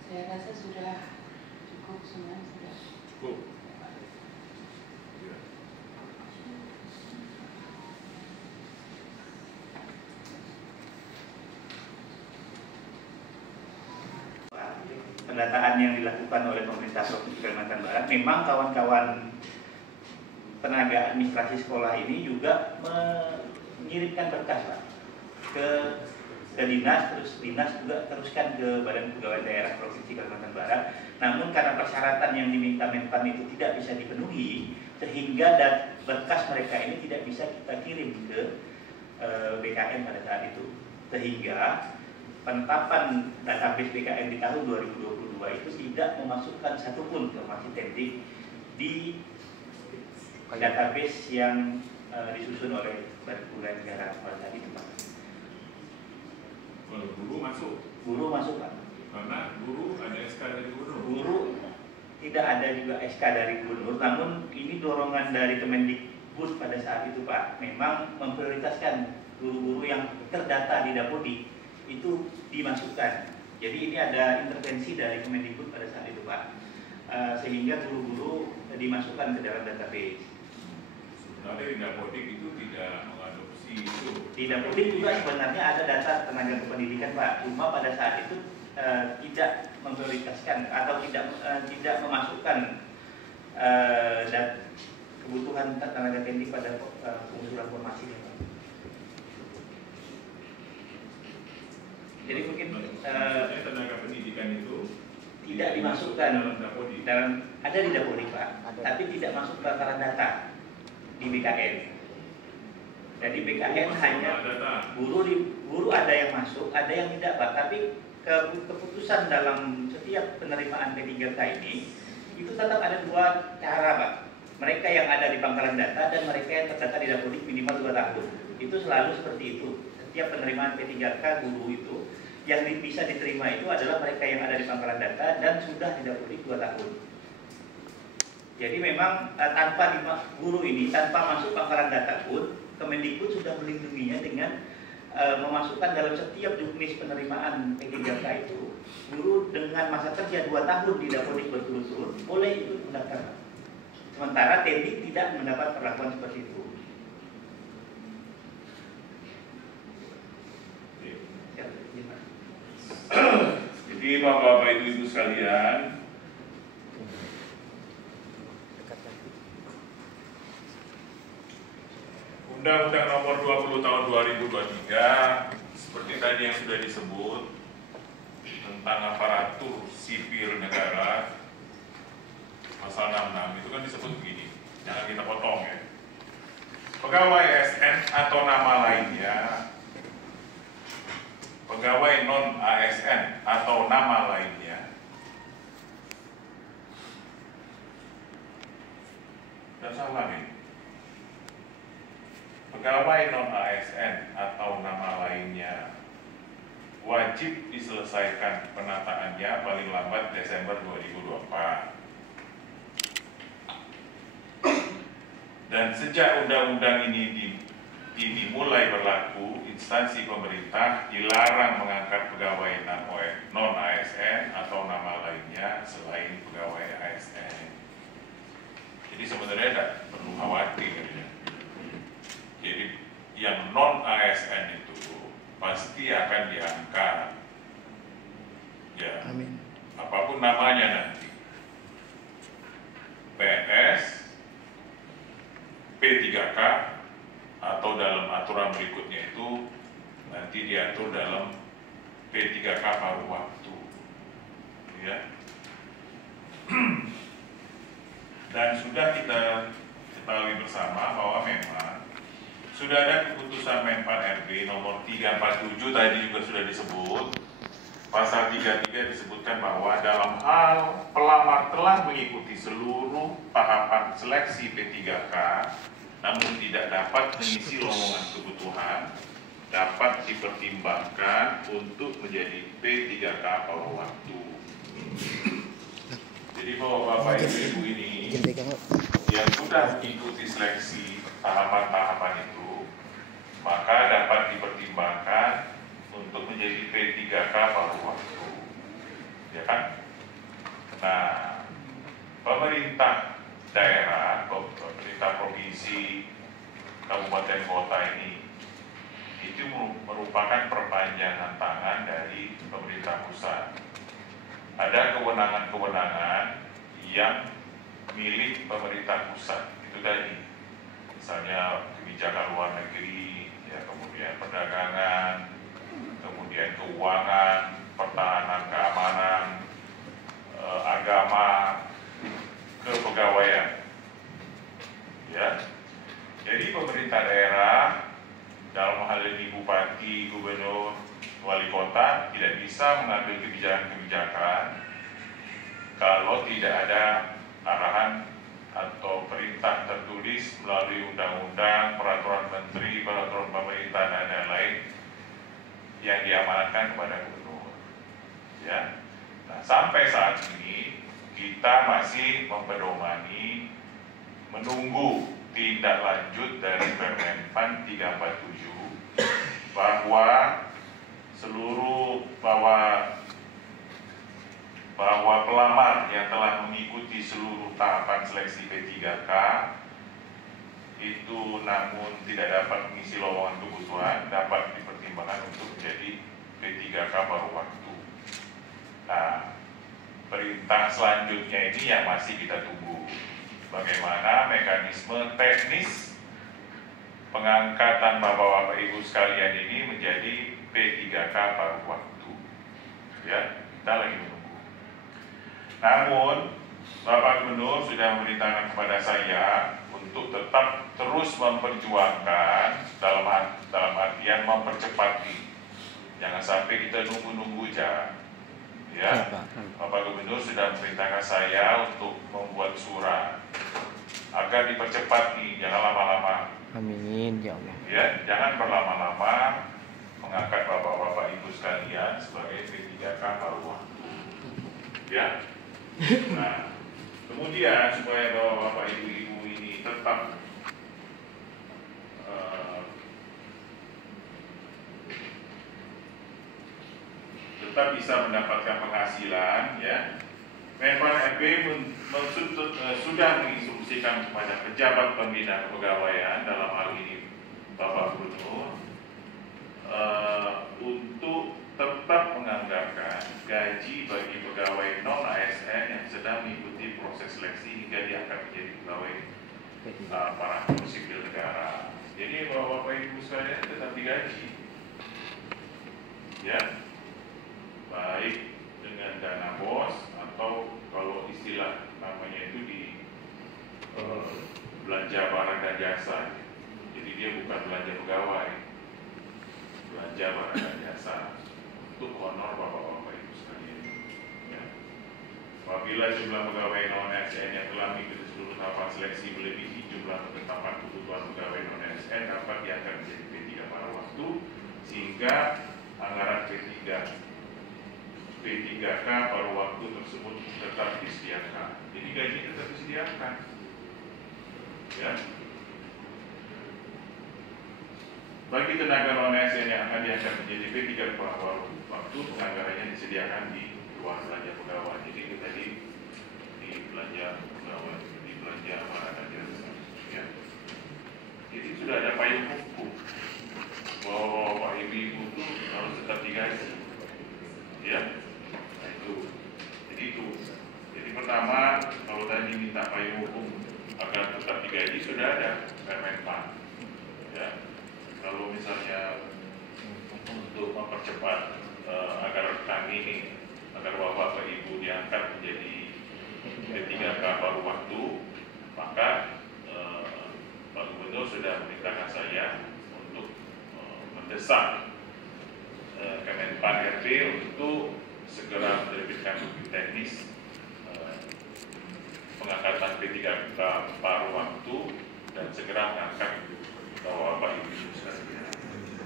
Saya rasa sudah cukup Cukup sebenarnya sudah. Cukup. Ya. Pendataan yang dilakukan oleh pemerintah Provinsi Kalimantan Barat, memang kawan-kawan tenaga administrasi sekolah ini juga mengirimkan berkas Pak ke dinas, terus dinas juga teruskan ke Badan Kepegawaian Daerah Provinsi Kalimantan Barat. Namun karena persyaratan yang diminta Menpan itu tidak bisa dipenuhi, sehingga berkas mereka ini tidak bisa kita kirim ke BKN pada saat itu. Sehingga penetapan database BKN di tahun 2022 itu tidak memasukkan satupun informasi teknik di database yang disusun oleh Badan Kepegawaian Negara pada saat itu Pak. Kalau guru masuk? Guru masuk Pak. Karena guru ada SK dari gubernur. Guru tidak ada juga SK dari gubernur, namun ini dorongan dari Kemendikbud pada saat itu Pak, memang memprioritaskan guru-guru yang terdata di Dapodik itu dimasukkan. Jadi ini ada intervensi dari Kemendikbud pada saat itu Pak, sehingga guru-guru dimasukkan ke dalam database. Sebenarnya di Dapodik itu tidak mengadopsi itu. Di Dapodik juga sebenarnya ada data tenaga kependidikan Pak, cuma pada saat itu tidak memprioritaskan atau tidak memasukkan kebutuhan tenaga teknik pada pengusulan formasi Pak. Jadi mungkin tenaga pendidikan itu tidak dimasukkan dalam Dapodik. Ada di Dapodik Pak, tapi tidak masuk ke bakaran data di BKN. Jadi BKN hanya guru ada yang masuk, ada yang tidak Pak. Tapi keputusan dalam setiap penerimaan P3K ini itu tetap ada dua cara Pak. Mereka yang ada di pangkalan data dan mereka yang terdata di Dapodik minimal 2 tahun. Itu selalu seperti itu. Setiap penerimaan P3K guru itu yang bisa diterima itu adalah mereka yang ada di pangkalan data dan sudah di Dapodik 2 tahun. Jadi memang tanpa guru ini, tanpa masuk pangkalan data pun, Kemendikbud sudah melindunginya dengan memasukkan dalam setiap juknis penerimaan P3K itu, guru dengan masa kerja 2 tahun di Dapodik berturut-turut boleh ikut mendaftar. Sementara teknik tidak mendapat perlakuan seperti itu. Jadi Bapak-Bapak Ibu-Ibu sekalian, Undang-Undang Nomor 20 Tahun 2023 seperti tadi yang sudah disebut tentang aparatur sipil negara pasal 66 itu kan disebut begini, jangan kita potong ya. Pegawai ASN atau nama lainnya, pegawai non ASN atau nama lainnya, dan salah nih. Pegawai non ASN atau nama lainnya wajib diselesaikan penataannya paling lambat Desember 2024. Dan sejak undang-undang ini dimulai berlaku, instansi pemerintah dilarang mengangkat pegawai non ASN atau nama lainnya selain pegawai ASN. Jadi sebenarnya tidak perlu khawatir ya. Jadi yang non ASN itu pasti akan diangkat. Ya. Amin. Apapun namanya nanti. PNS, P3K, atau dalam aturan berikutnya itu nanti diatur dalam P3K paruh waktu. Ya. Dan sudah kita ketahui bersama bahwa memang sudah ada keputusan Menpan RB nomor 347 tadi juga sudah disebut. Pasal 33 disebutkan bahwa dalam hal pelamar telah mengikuti seluruh tahapan seleksi P3K namun tidak dapat mengisi lowongan kebutuhan, dapat dipertimbangkan untuk menjadi P3K paruh waktu. Jadi bahwa Bapak Ibu ini yang sudah mengikuti seleksi tahapan-tahapan itu, maka dapat dipertimbangkan untuk menjadi P3K paruh waktu, ya kan? Nah, pemerintah daerah, pemerintah provinsi, kabupaten kota ini itu merupakan perpanjangan tangan dari pemerintah pusat. Ada kewenangan-kewenangan yang milik pemerintah pusat, itu tadi, misalnya kebijakan luar negeri, ya, kemudian perdagangan, kemudian keuangan, pertahanan, keamanan, agama, kepegawaian, ya. Jadi pemerintah daerah dalam hal ini bupati, gubernur, wali kota tidak bisa mengambil kebijakan-kebijakan kalau tidak ada arahan atau perintah tertulis melalui undang-undang, peraturan menteri, peraturan pemerintah dan lain-lain yang diamanatkan kepada gubernur. Ya. Nah, sampai saat ini kita masih mempedomani menunggu tindak lanjut dari Permenpan 347 bahwa seluruh bahwa pelamar yang telah mengikuti seluruh tahapan seleksi P3K itu namun tidak dapat mengisi lowongan kebutuhan dapat dipertimbangkan untuk menjadi P3K paruh waktu. Nah, perintah selanjutnya ini yang masih kita tunggu. Bagaimana mekanisme teknis pengangkatan Bapak-Bapak Ibu sekalian ini menjadi P3K paruh waktu. Ya, kita lagi menunggu. Namun, Bapak Gubernur sudah memerintahkan kepada saya untuk tetap terus memperjuangkan dalam artian mempercepat ini. Jangan sampai kita nunggu-nunggu aja. Ya, Bapak Gubernur sudah memerintahkan saya untuk membuat surat agar dipercepat nih, jangan lama-lama. Amin, ya Allah. Ya, jangan berlama-lama mengangkat Bapak-Bapak Ibu sekalian sebagai P3K paruh waktu. Ya. Nah, kemudian supaya Bapak-Bapak Ibu-Ibu ini tetap bisa mendapatkan penghasilan, ya. Menpan RB sudah menginstruksikan kepada pejabat pembina kepegawaian dalam hal ini Bapak Gubernur untuk tetap menganggarkan gaji bagi pegawai non ASN yang sedang mengikuti proses seleksi hingga diangkat menjadi pegawai aparatur sipil negara. Jadi Bapak Ibu sekalian tetap digaji, ya. Baik dengan dana BOS atau kalau istilah namanya itu di belanja barang dan jasa. Jadi dia bukan belanja pegawai, belanja barang dan jasa untuk honor Bapak-Bapak Ibu sekalian. Ya. Apabila jumlah pegawai non ASN yang telah mengikuti seluruh tahapan seleksi melebihi jumlah penetapan kebutuhan pegawai non ASN dapat diangkat menjadi P3K paruh waktu sehingga anggaran P3K paruh waktu tersebut tetap disediakan. Jadi gaji tetap disediakan. Ya. Bagi tenaga non ASN yang akan diangkat menjadi P3K paruh waktu, penganggarannya disediakan di ruang belanja pegawai. Jadi itu tadi di belanja pegawai, di belanja barang dan jasa. Ya. Jadi sudah ada payung hukum bahwa Bapak Ibu itu harus tetap digaji. Ya. Nah, itu. Jadi itu. Jadi pertama, kalau tadi minta payung hukum agar tetap digaji sudah ada Permenpan. Ya. Kalau misalnya untuk mempercepat agar kami ini, agar Bapak Ibu diangkat menjadi P3K paruh waktu, maka Pak Gubernur sudah memerintahkan saya untuk mendesak Kemenpan RB untuk segera menerbitkan bukti teknis pengangkatan P3K paruh waktu dan segera mengangkat Bapak Ibu sekalian.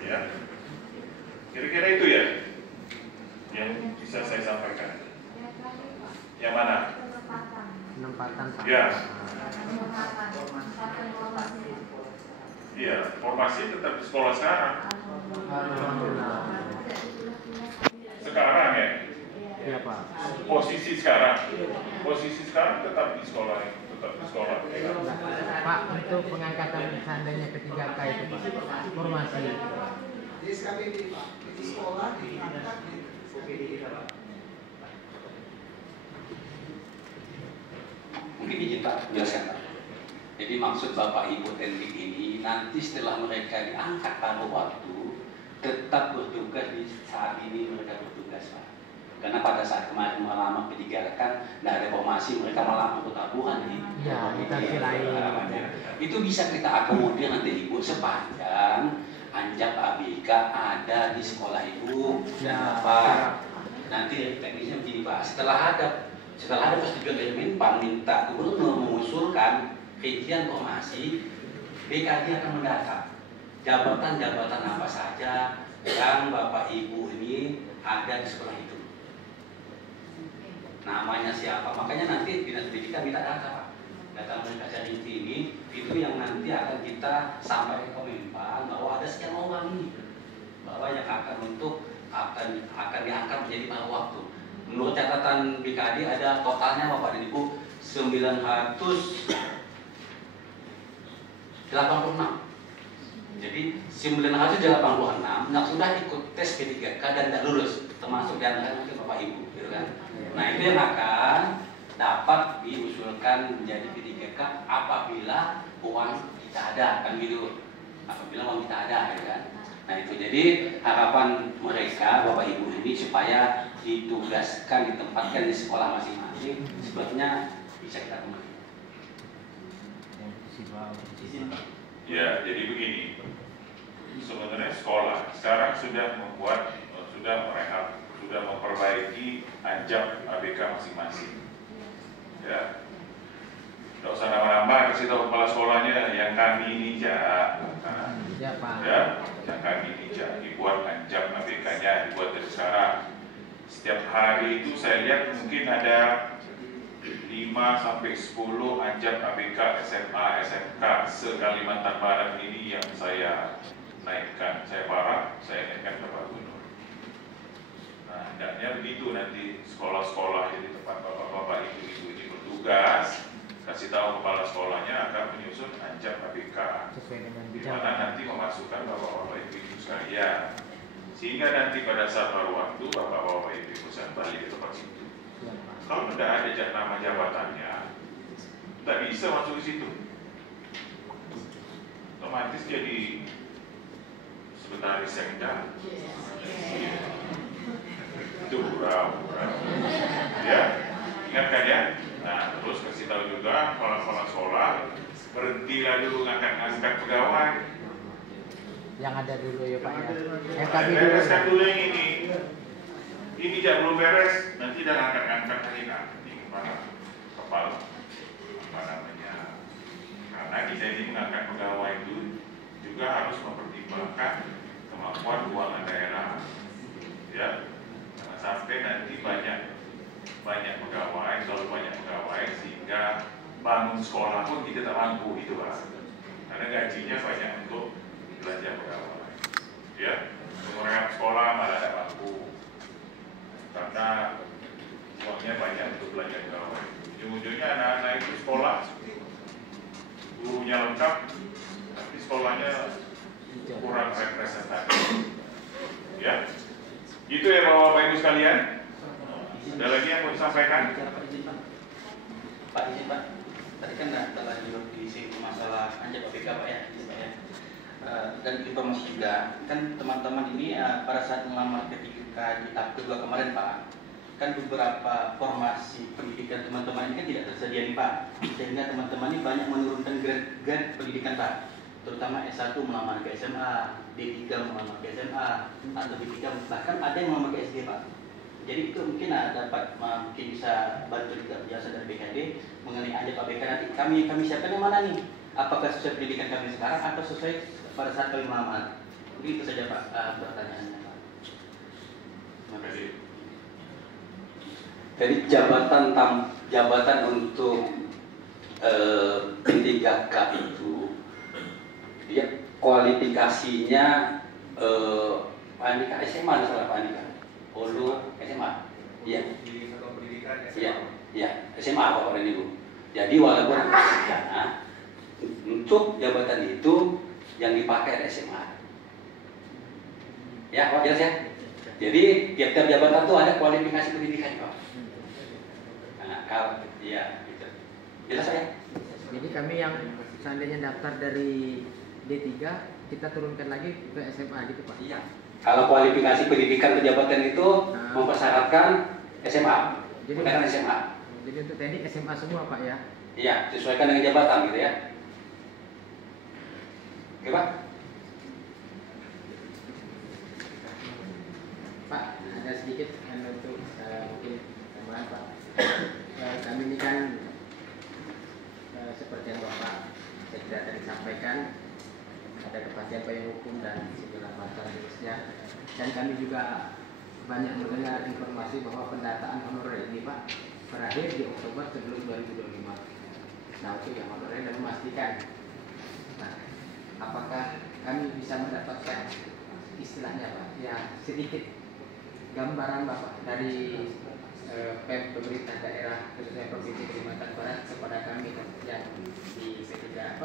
Ya, kira-kira itu ya yang bisa saya sampaikan. Yang mana? Penempatan. Ya. Iya, formasi tetap di sekolah sekarang. Sekarang ya. Iya Pak. Posisi sekarang tetap di sekolah, Nah, Pak, untuk pengangkatan seandainya ke-3K itu Pak, formasi. Di SKPD Pak, itu sekolah diangkat di Mungkin izin Pak menjelaskan Pak. Jadi maksud Bapak Ibu teknik ini nanti setelah mereka diangkat pada waktu tetap bertugas di saat ini mereka bertugas Pak. Karena pada saat kemarin melamar P3K tidak ada formasi, mereka melamar pertabuhan nih. Iya, kita lain. Itu bisa kita akomodir nanti Ibu sepanjang anjak ABK ada di sekolah Ibu. Ya, Pak. Nanti teknisnya begini Pak. Setelah ada persetujuan dari Menpan minta gubernur mengusulkan rincian formasi, BKD akan mendata jabatan-jabatan apa saja yang Bapak Ibu ini ada di sekolah itu. Namanya siapa? Makanya nanti dinas pendidikan minta data Pak. Data mereka rinci ini itu yang nanti akan kita sampaikan ke Menpan bahwa ada sekian orang ini, bahwa yang akan diangkat menjadi pada waktu. Menurut catatan BKD ada totalnya Bapak dan Ibu 986. Jadi 986 yang sudah ikut tes P3K dan tidak lulus, termasuk di antara mungkin Bapak Ibu, gitu kan? Nah itu yang akan dapat diusulkan menjadi P3K apabila uang kita ada, kan gitu. Apabila uang kita ada, gitu kan? Nah itu jadi harapan mereka Bapak Ibu ini supaya ditugaskan, ditempatkan di sekolah masing-masing, sebenarnya bisa kita kembali. Ya, jadi begini. Sebenarnya sekolah sekarang sudah memperbaiki anjak ABK masing-masing. Ya, tidak usah nambah-nambah, kasih tahu kepala sekolahnya yang kami ini Jak. Ya Pak. Ya, yang kami ini Jak, dibuat anjak ABK-nya, dibuat dari sekarang. Setiap hari itu saya lihat mungkin ada 5-10 anjak ABK SMA, SMK se-Kalimantan Barat ini yang saya naikkan, saya naikkan ke Pak Gubernur. Nah, hendaknya begitu nanti sekolah-sekolah di tempat bapak-bapak ibu-ibu ini bertugas, kasih tahu kepala sekolahnya akan menyusun anjak ABK, di mana nanti memasukkan bapak-bapak ibu-ibu sekalian, sehingga nanti pada saat baru waktu bapak-bapak ibu-ibu bisa balik ke tempat situ. Kalau tidak ada nama jabatannya, tidak bisa masuk ke situ. Otomatis jadi sekretaris sekda. Itu burau. Ya, ingatkan ya. Nah, terus kasih tahu juga kepala sekolah berhentilah dulu ngangkat pegawai. Yang ada dulu ya Pak ya. Yang kami bereskan dulu yang ini. Ini jam belum beres, nanti dah angkat-angkat lagi nanti para kepala karena kita ini mengangkat pegawai itu juga harus mempertimbangkan kemampuan keuangan daerah, ya. Jangan sampai nanti banyak pegawai, terlalu banyak pegawai sehingga bangun sekolah pun kita tak mampu gitu Pak. Karena gajinya banyak untuk belanja pegawai, ya. Mengurangkan sekolah malah tidak mampu. Karena uangnya banyak untuk belanja pegawai. Ujung-ujungnya anak-anak itu sekolah, gurunya lengkap, tapi sekolahnya kurang representatif. Ya, itu ya Bapak Ibu sekalian. Ada lagi yang mau disampaikan? Pak izin Pak, tadi kan telah disinggung masalah anjak ABK Pak ya, dan informasi juga kan teman-teman ini pada saat melamar P3K di tahap kedua kemarin Pak, kan beberapa formasi pendidikan teman-teman ini kan tidak tersedia nih Pak, sehingga teman-teman ini banyak menurunkan grade pendidikan Pak, terutama S1 melamar ke SMA, D3 melamar ke SMA, atau D3 bahkan ada yang melamar ke SD Pak. Jadi itu mungkin dapat mungkin bisa bantu juga biasa dari BKD mengenai anjak ABK nanti kami siapkan yang mana nih? Apakah sesuai pendidikan kami sekarang atau sesuai pada saat kami melamar? Begitu saja Pak pertanyaannya Pak. Terima kasih. Jadi jabatan untuk P3K itu dia kualifikasinya Pak Andika SMA ada salah Pak Andika? Ulu SMA Iya. di satuan pendidikan Iya, SMA. iya, SMA Bapak dan Ibu. Jadi walaupun ada sarjana, untuk jabatan itu yang dipakai ada SMA. Ya, Pak, jelas ya? Jadi tiap-tiap jabatan itu ada kualifikasi pendidikan, Pak. Nah, kalau iya, gitu. Jelas ya? Jadi kami yang seandainya daftar dari D3, kita turunkan lagi ke SMA gitu Pak? Iya. Kalau kualifikasi pendidikan jabatan itu mempersyaratkan SMA, bukan SMA. Jadi untuk teknik SMA semua Pak ya? Iya, sesuaikan dengan jabatan gitu ya. Oke Pak? Pak, ada sedikit untuk mungkin tambahan Pak. Kami ini kan seperti yang Bapak saya tadi sampaikan, ada kepastian payung hukum dan segala macam jenisnya. Dan kami juga banyak mendengar informasi bahwa pendataan honorer ini Pak berakhir di Oktober sebelum 2025. Nah untuk yang honorer dan memastikan, nah, apakah kami bisa mendapatkan istilahnya Pak, ya sedikit gambaran Bapak dari pemerintah daerah khususnya Provinsi Kalimantan Barat kepada kami yang di P3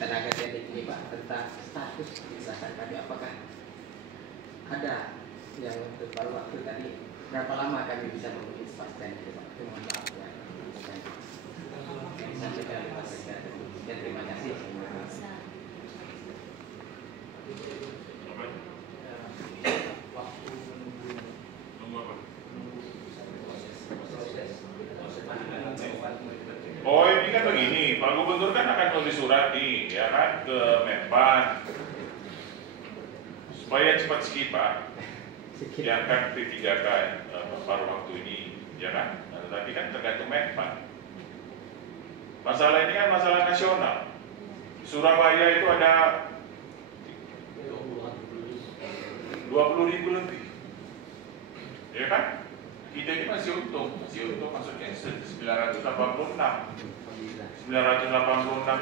tenaga teknik ini Pak tentang status penjelasan tadi, apakah ada yang untuk baru waktu tadi berapa lama kami bisa memenuhi kepastian itu Pak? Itu mohon maaf ya. Yang disampaikan oleh Pak Sekda. Ya terima kasih. Oh ini kan begini, Pak Gubernur kan akan nulis surat nih, ya kan, ke Menpan supaya cepat skip Pak, diangkat P3K paruh waktu ini, ya kan. Nah, tapi kan tergantung Menpan. Masalah ini kan masalah nasional. Surabaya itu ada 20.000 lebih, ya kan? Kita ini masih untung maksudnya 986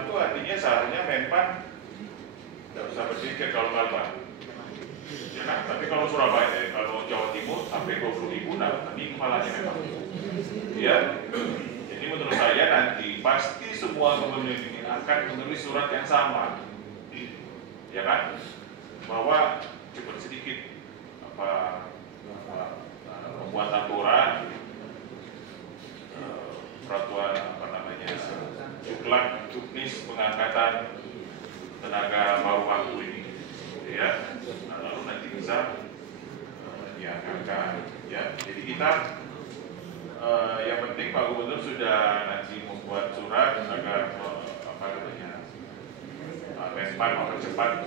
itu artinya seharusnya Menpan tidak usah berpikir kalau kalah, ya kan? Tapi kalau Surabaya, kalau Jawa Timur sampai 20.000, nah ini kepalanya memang, ya. Jadi menurut saya nanti pasti semua gubernur ini akan menulis surat yang sama, ya kan? Bahwa cepat sedikit membuat aturan peraturan juknis pengangkatan tenaga baru waktu ini, ya. Lalu nanti bisa dianggarkan, ya. Jadi kita yang penting Pak Gubernur sudah nanti membuat surat agar Menpan mempercepat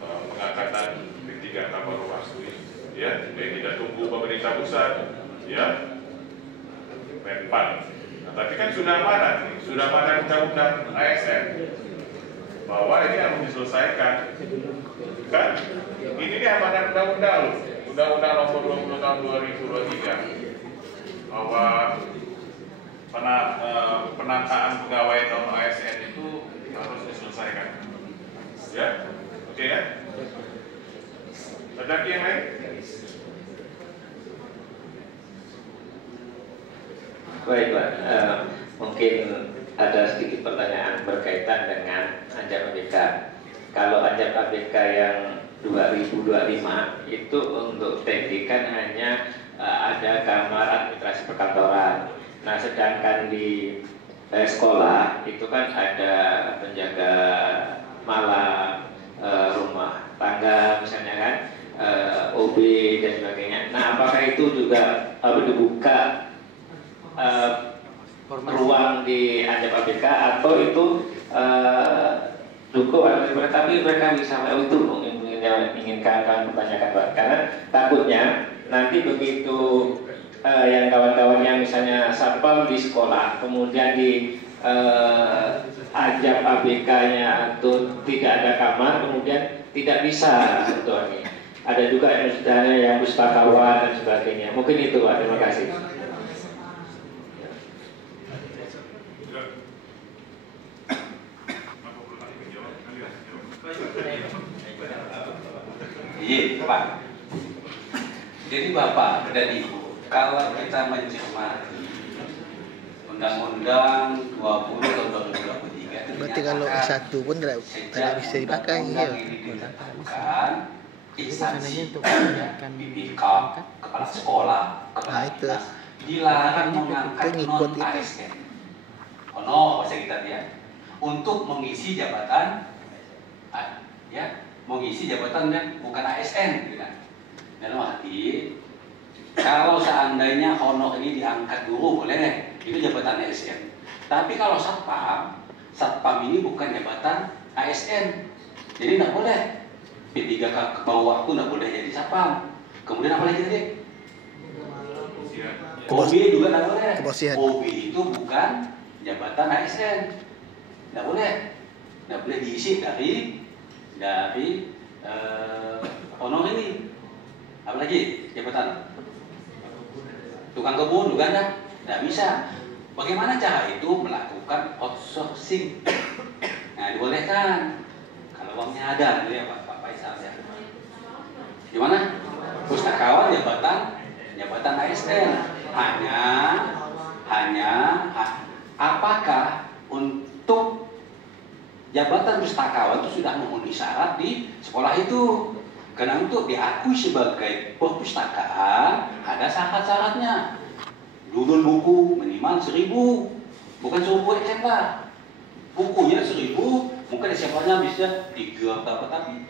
pengangkatan P3K baru waktu ini. Ya, jadi kita tunggu pemerintah pusat, ya, Menpan. Nah, tapi kan sudah amanat nih, sudah amanat undang-undang ASN bahwa ini harus diselesaikan, kan? Ini nih amanat undang-undang loh, Undang-Undang Nomor 20 Tahun 2023 bahwa penataan pegawai non ASN itu harus diselesaikan, ya, oke ya? Ada yang lain? Baik Pak, mungkin ada sedikit pertanyaan berkaitan dengan Anjap ABK. Kalau Anjap ABK yang 2025 itu untuk TNI kan hanya ada kamar administrasi perkantoran. Nah sedangkan di sekolah itu kan ada penjaga malam, rumah tangga misalnya kan, OB dan sebagainya. Nah apakah itu juga dibuka ruang di Anjap ABK atau itu cukup tapi mereka bisa itu ingin kawan-kawan pertanyakan Pak, karena takutnya nanti begitu yang kawan-kawan yang misalnya satpam di sekolah kemudian di Anjap ABK-nya atau tidak ada kamar kemudian tidak bisa untuk ini. Ada juga yang misalnya yang pustakawan dan sebagainya. Mungkin itu Pak, terima kasih. Iya Pak. Jadi Bapak dan Ibu, kalau kita mencermati Undang-Undang 20 tahun 2023 itu berarti kalau S1 pun tidak bisa dipakai ya. Instansi, BPK, kepala sekolah, kepala dinas dilarang mengangkat non ASN. Bahasa kita ya, untuk mengisi jabatan, ya, mengisi jabatan yang bukan ASN, gitu kan. Dalam arti, kalau seandainya honor ini diangkat guru boleh, itu jabatan ASN. Tapi kalau satpam ini bukan jabatan ASN, jadi tidak boleh. P3K ke bawah waktu tidak boleh jadi satpam. Kemudian apa lagi tadi? OB juga tidak boleh. OB itu bukan jabatan ASN, tidak boleh diisi dari honor ini. Apalagi jabatan tukang kebun juga tidak bisa. Bagaimana cara itu melakukan outsourcing? Nah, dibolehkan kalau uangnya ada, gitu ya Pak Faisal ya. Gimana? Pustakawan jabatan ASN. Hanya apakah untuk jabatan pustakawan itu sudah memenuhi syarat di sekolah itu? Karena untuk diakui sebagai perpustakaan ada syarat-syaratnya. Judul buku minimal 1.000, bukan 1.000 eksemplar. Bukunya 1.000, mungkin eksemplarnya bisa 3 tapi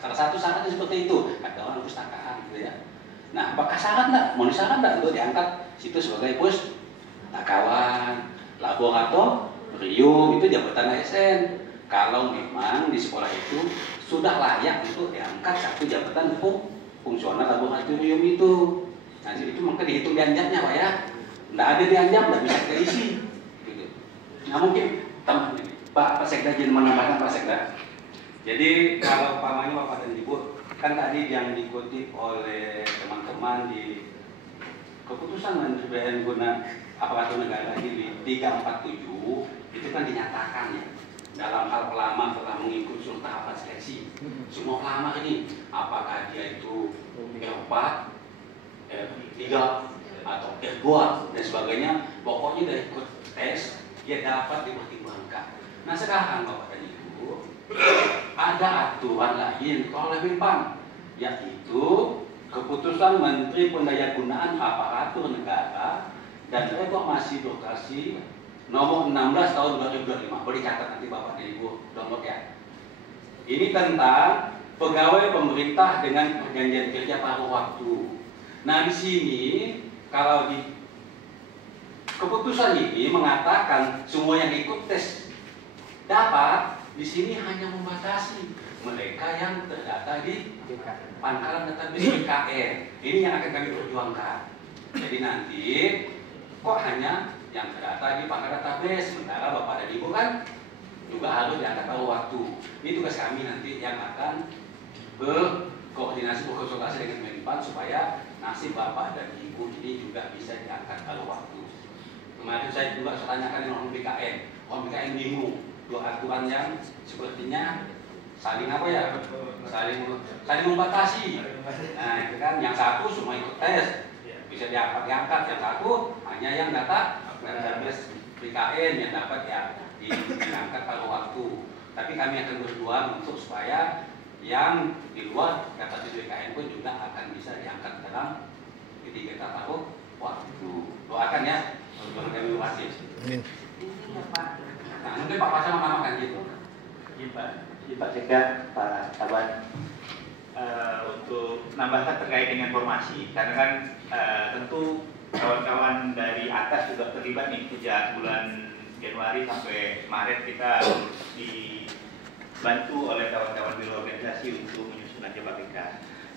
salah satu syaratnya seperti itu. Ada orang perpustakaan, gitu ya. Nah, apakah syarat enggak? Memenuhi syarat enggak untuk diangkat situ sebagai pustakawan, laboratorium itu jabatan ASN. Kalau memang di sekolah itu sudah layak untuk diangkat satu jabatan fungsional laboratorium itu. Nah, jadi itu maka dihitung di anjamnya Pak ya. Tidak ada di anjam, tidak bisa keisi. Gitu. Nah mungkin teman Pak Sekda jadi menambahkan Pak Sekda. Jadi kalau pamannya Bapak dan Ibu kan tadi yang dikutip oleh teman-teman di keputusan Menteri BN guna aparatur negara di 347 itu kan dinyatakan ya. Dalam hal pelamar telah mengikuti seluruh tahapan seleksi. Semua pelamar ini, apakah dia itu R4, R3, atau R2 dan sebagainya, pokoknya dari ikut tes dia dapat dipertimbangkan. Nah sekarang Bapak dan Ibu, ada aturan lain kalau lebih PAM, yaitu keputusan Menteri Pendayagunaan Aparatur Negara dan Reformasi Birokrasi nomor 16 tahun 2025. Boleh catat nanti Bapak dan Ibu download ya. Ini tentang pegawai pemerintah dengan perjanjian kerja paruh waktu. Nah di sini kalau di keputusan ini mengatakan semua yang ikut tes dapat, di sini hanya membatasi mereka yang terdata di pangkalan database BKN. Ini yang akan kami perjuangkan. Jadi nanti kok hanya yang terdata di pangkalan database, sementara Bapak dan Ibu kan juga harus diangkat paruh waktu. Ini tugas kami nanti yang akan berkoordinasi, berkonsultasi dengan Menpan supaya nasib Bapak dan Ibu ini juga bisa diangkat paruh waktu. Kemarin saya juga tanyakan dengan orang BKN. Orang BKN bingung, dua aturan yang sepertinya saling apa ya? Saling membatasi. Nah itu kan yang satu semua ikut tes, bisa diangkat, yang satu hanya yang data database BKN yang dapat ya diangkat paruh waktu. Tapi kami akan berjuang untuk supaya yang di luar database BKN pun juga akan bisa diangkat dalam ketika paruh waktu. Doakan ya, untuk kami berhasil. Nah, mungkin Pak Pasal menambahkan gitu. Pak Sekda, Pak Taban, untuk nambahkan terkait dengan formasi, karena kan tentu kawan-kawan dari atas juga terlibat nih sejak bulan Januari sampai Maret kita dibantu oleh kawan-kawan biro organisasi untuk menyusun JBK.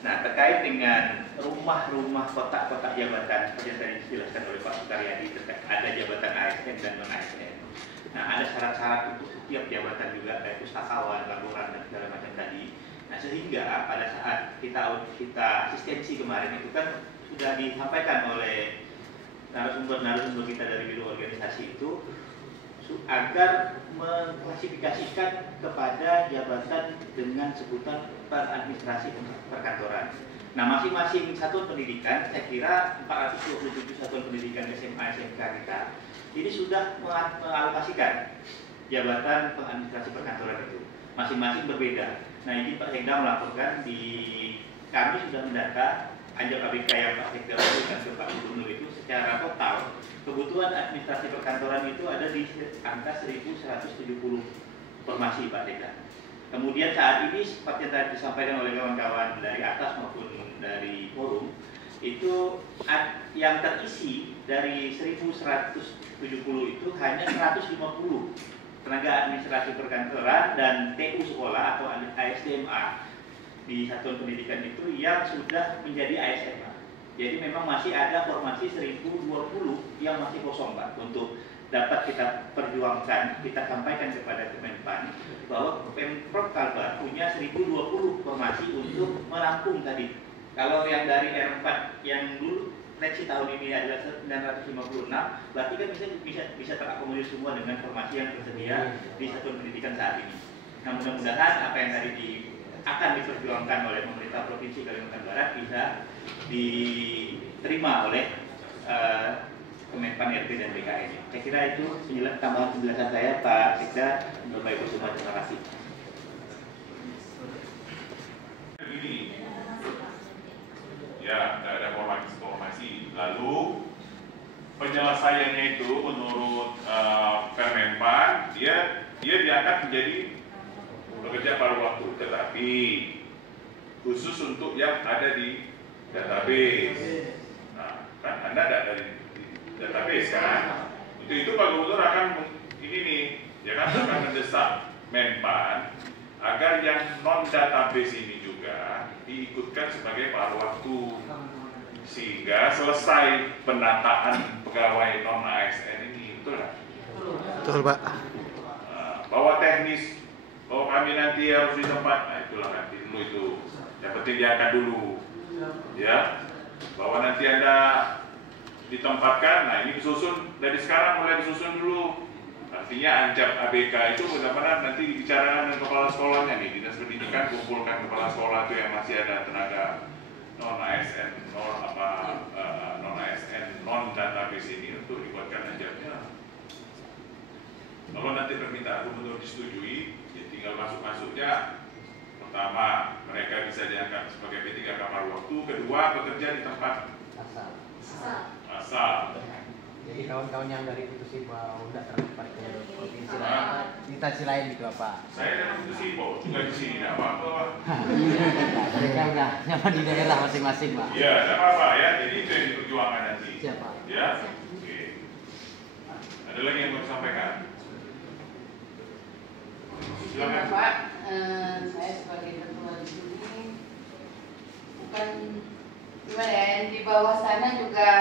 Nah terkait dengan rumah-rumah kotak-kotak jabatan seperti yang tadi dijelaskan oleh Pak Sukaryadi, ada jabatan ASN dan non ASN. Nah ada syarat-syarat untuk setiap jabatan juga, kayak pustakawan, laporan dan segala macam tadi. Nah sehingga pada saat kita asistensi kemarin itu kan sudah disampaikan oleh narasumber kita dari biro organisasi itu agar mengklasifikasikan kepada jabatan dengan sebutan peradministrasi perkantoran. Nah, masing-masing satuan pendidikan, saya kira 427 satuan pendidikan SMA SMK kita ini sudah mengalokasikan jabatan pengadministrasi perkantoran itu. Masing-masing berbeda. Nah, ini Pak Sekda melaporkan kami sudah mendata Anjak KBK yang Pak Sekda lakukan ke Pak Gubernur itu secara total kebutuhan administrasi perkantoran itu ada di angka 1.170 formasi Pak Sekda. Kemudian saat ini seperti yang tadi disampaikan oleh kawan-kawan dari atas maupun dari forum, itu yang terisi dari 1.170 itu hanya 150 tenaga administrasi perkantoran dan TU sekolah atau ASDMA di satuan pendidikan itu yang sudah menjadi ASMA. Jadi memang masih ada formasi 1.020 yang masih kosong Pak, untuk dapat kita perjuangkan, kita sampaikan kepada Kemenpan bahwa Pemprov Kalbar punya 1.020 formasi untuk merampung tadi. Kalau yang dari R4 yang dulu seleksi tahun ini adalah 956, berarti kan bisa terakomodir semua dengan formasi yang tersedia di satuan pendidikan saat ini. Nah, mudah-mudahan apa yang tadi akan diperjuangkan oleh pemerintah Provinsi Kalimantan Barat bisa diterima oleh Kemenpan RB dan BKN. Saya kira itu tambahan penjelasan saya Pak Sekda. Untuk Bapak Ibu semua, terima kasih. Begini, ya nggak ada formasi. Lalu penyelesaiannya itu menurut Kemenpan dia diangkat menjadi pekerja paruh waktu, tetapi khusus untuk yang ada di database. Nah, kan Anda ada dari database kan? Itu Pak Gubernur akan ini nih, ya kan, akan mendesak Menpan agar yang non database ini juga diikutkan sebagai paruh waktu, sehingga selesai pendataan pegawai non ASN ini, betul nggak? Betul Pak. Bahwa teknis, bahwa kami nanti harus di tempat, nah itulah nanti dulu itu, yang penting diangkat dulu, ya, bahwa nanti Anda ditempatkan, nah ini disusun dari sekarang, mulai disusun dulu. Artinya Anjak ABK itu benar-benar nanti dibicarakan dengan kepala sekolahnya nih, dinas pendidikan kumpulkan kepala sekolah itu yang masih ada tenaga non ASN, non ASN, non database ini untuk dibuatkan Anjaknya. Kalau nanti permintaan gubernur disetujui, ya tinggal masuknya. Pertama, mereka bisa diangkat sebagai P3K paruh waktu. Kedua, bekerja di tempat asal. Jadi kawan-kawan yang dari institusi bawah udah terlibat ke provinsi lain, instansi lain gitu apa? Saya dari institusi bawah juga di sini, tidak apa-apa. Mereka udah nyaman di daerah masing-masing Pak. Iya, tidak apa-apa ya. Jadi itu yang diperjuangkan nanti. Siapa? Ya, oke. Ada lagi yang mau disampaikan? Ya, Pak, saya sebagai ketua di sini bukan gimana ya, yang di bawah sana juga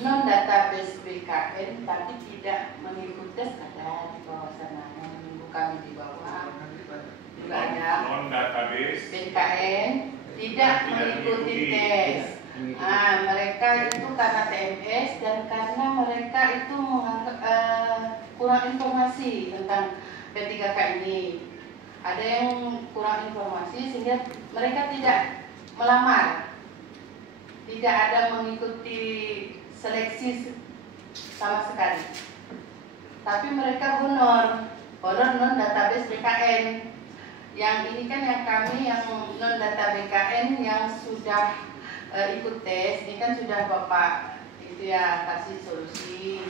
non database BKN tapi tidak mengikuti tes, ada di bawah sana yang menunggu kami di bawah juga ada non database BKN tidak mengikuti tes. Mereka itu karena TMS dan karena mereka itu menganggap kurang informasi tentang P3K ini. Ada yang kurang informasi sehingga mereka tidak melamar, tidak ada mengikuti seleksi sama sekali. Tapi mereka honor non database BKN. Yang ini kan yang kami yang non data BKN yang sudah ikut tes, ini kan sudah Bapak itu ya kasih solusi.